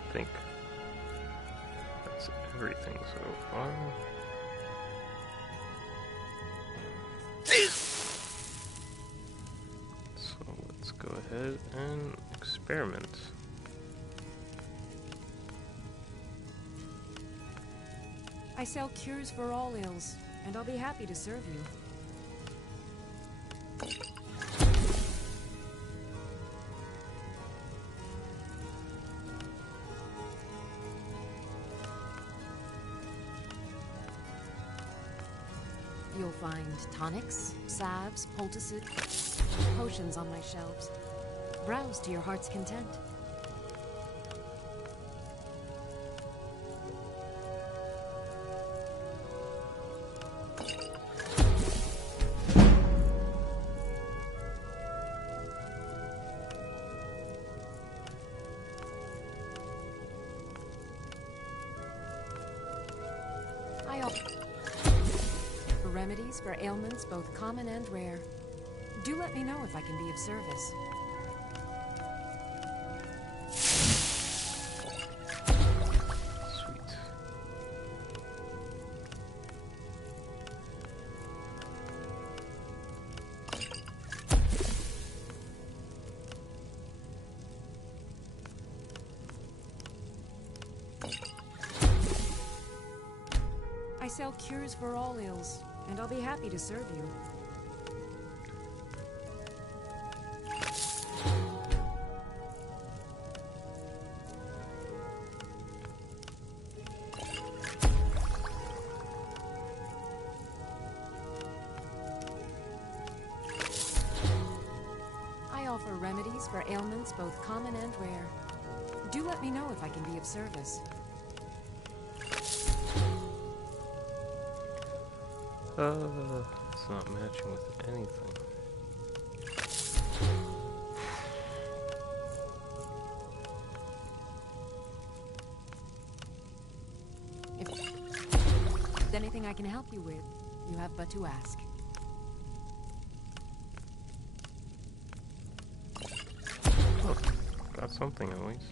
I think that's everything so far. So let's go ahead and experiment. I sell cures for all ills, and I'll be happy to serve you. You'll find tonics, salves, poultices, potions on my shelves. Browse to your heart's content. I offer remedies for ailments both common and rare. Do let me know if I can be of service. I sell cures for all ills, and I'll be happy to serve you. I offer remedies for ailments both common and rare. Do let me know if I can be of service. It's not matching with anything. If there's anything I can help you with, you have but to ask. Oh, got something at least.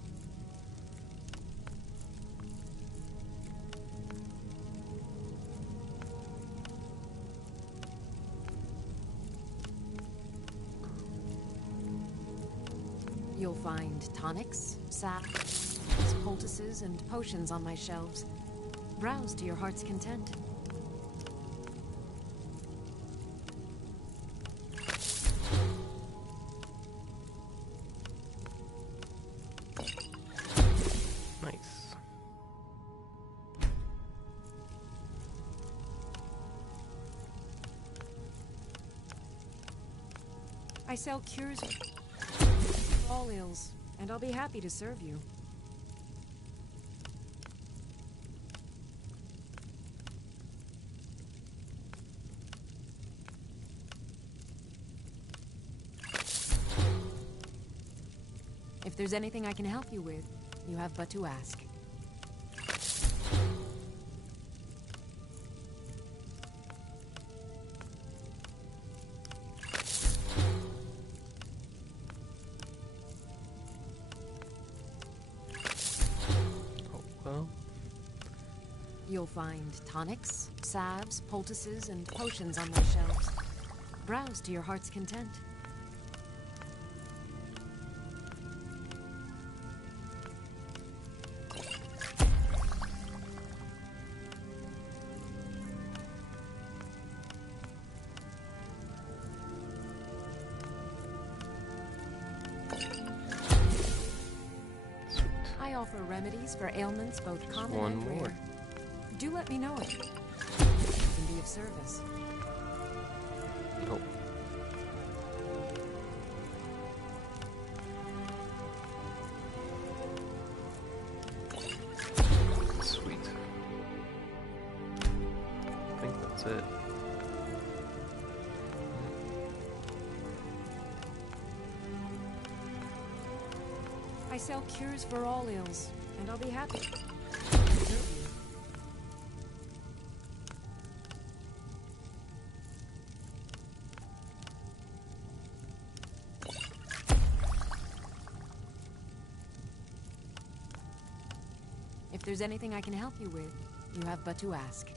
You'll find tonics, salves, poultices, and potions on my shelves. Browse to your heart's content. Nice. I sell cures for all ills, and I'll be happy to serve you. If there's anything I can help you with, you have but to ask. Well, You'll find tonics, salves, poultices, and potions on my shelves. Browse to your heart's content. I offer remedies for ailments both common one and more. rare. Do let me know if I can be of service. Nope. Sweet. I think that's it. I sell cures for all ills, and I'll be happy to serve you. If there's anything I can help you with, you have but to ask.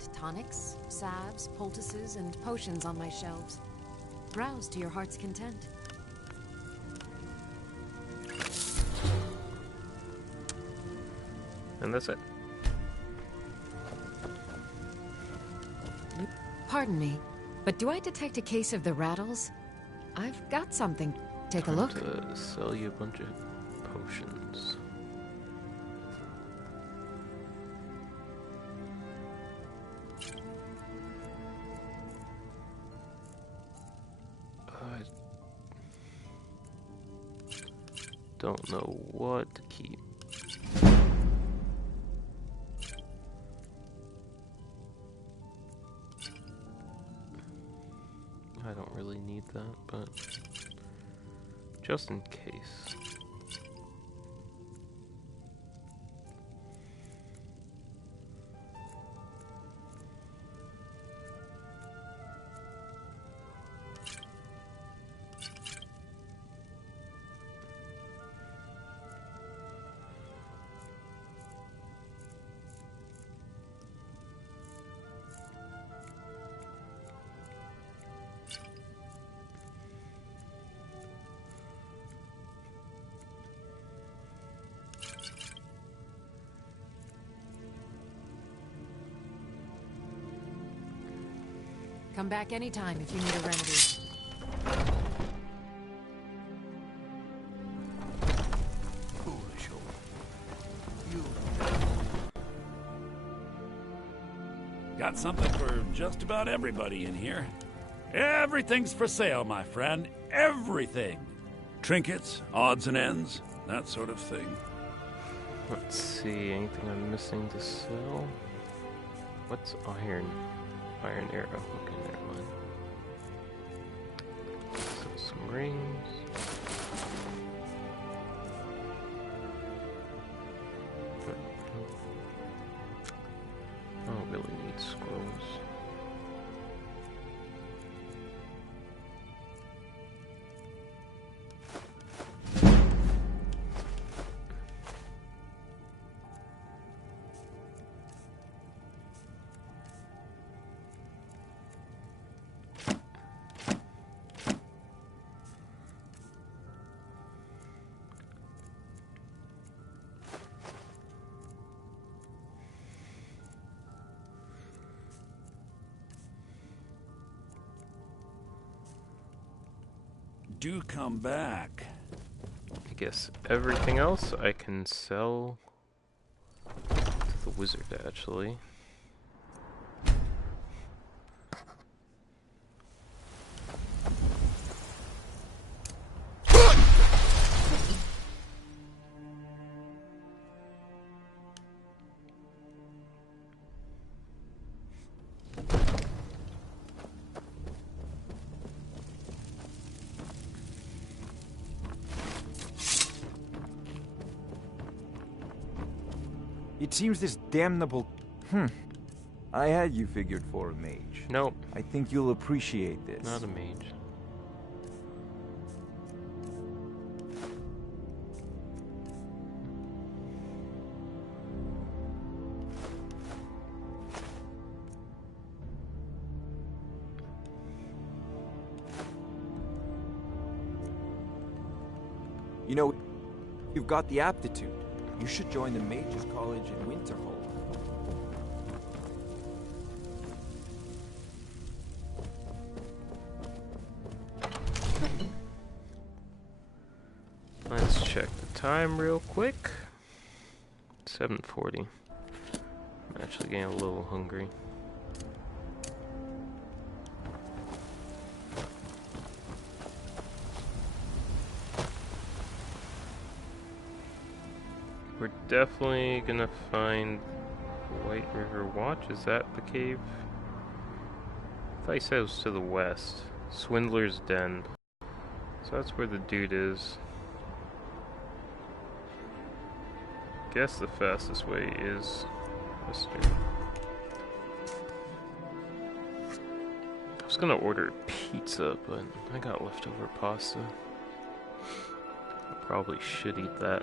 find tonics, salves, poultices, and potions on my shelves. Browse to your heart's content. And that's it. Pardon me, but do I detect a case of the rattles? I've got something. Take a look. To sell you a bunch of potions. I don't know what to keep. I don't really need that, but just in case. Come back anytime if you need a remedy. Foolish old. You. Got something for just about everybody in here. Everything's for sale, my friend. Everything. Trinkets, odds and ends, that sort of thing. Let's see, anything I'm missing to sell? What's iron? Iron arrow. Okay, never mind. Sell some rings. I don't really need scrolls. Do come back. I guess everything else I can sell to the wizard, actually. It seems this damnable... I had you figured for a mage. Nope. I think you'll appreciate this. Not a mage. You know, you've got the aptitude. You should join the Mages College in Winterhold. Let's check the time real quick. 7:40. I'm actually getting a little hungry. We're definitely gonna find White River Watch. Is that the cave? I thought he said it was to the west. Swindler's Den. So that's where the dude is. Guess the fastest way is western. I was gonna order pizza, but I got leftover pasta. I probably should eat that.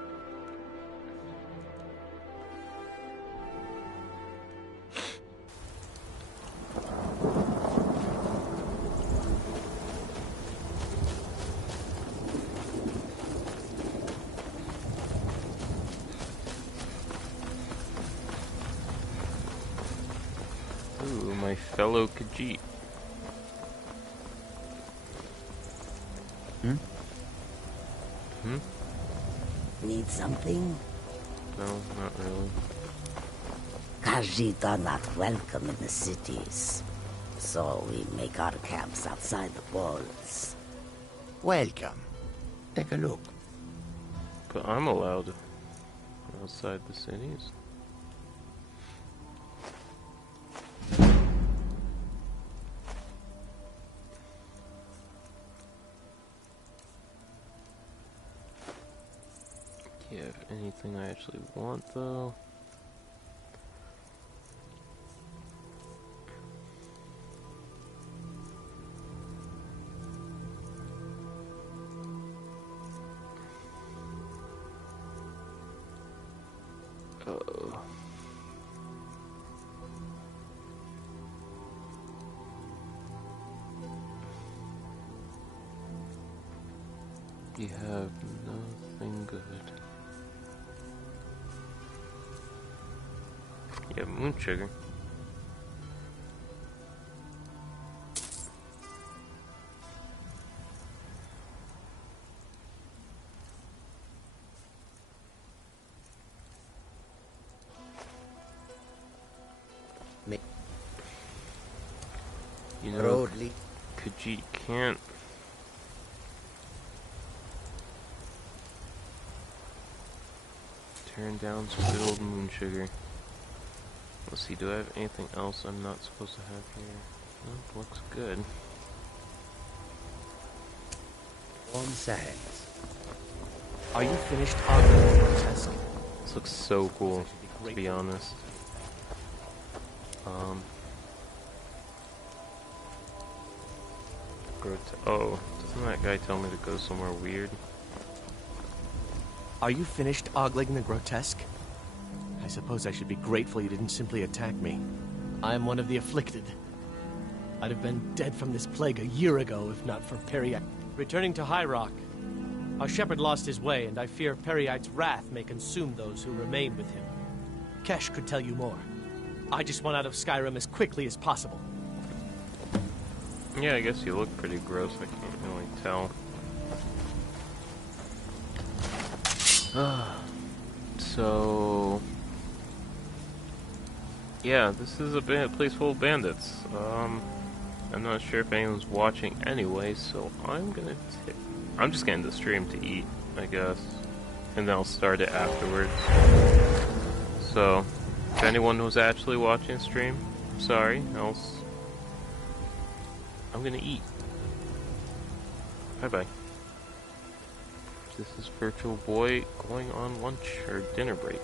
Ooh, my fellow Khajiit. Need something? No, not really. Khajiit are not welcome in the cities, so we make our camps outside the walls. Welcome. Take a look. But I'm allowed outside the cities. Yeah, if anything I actually want though. Uh-oh. You have nothing good. Yeah, moon sugar. You know, Khajiit can't. Turn down some good old moon sugar. Let's see, do I have anything else I'm not supposed to have here? Nope, looks good. Warm sands. Are you finished ogling the grotesque? This looks so cool, to be honest. Oh, doesn't that guy tell me to go somewhere weird? Are you finished ogling the grotesque? I suppose I should be grateful you didn't simply attack me. I am one of the afflicted. I'd have been dead from this plague a year ago if not for Periite. Returning to High Rock, our shepherd lost his way, and I fear Periite's wrath may consume those who remain with him. Kesh could tell you more. I just want out of Skyrim as quickly as possible. Yeah, I guess you look pretty gross, I can't really tell. So... yeah, this is a place full of bandits. I'm not sure if anyone's watching anyway, so I'm just gonna end the stream to eat, I guess. And then I'll start it afterwards. So, if anyone was actually watching the stream, sorry, I'm gonna eat. Bye bye. This is Virtual Boy going on lunch or dinner break.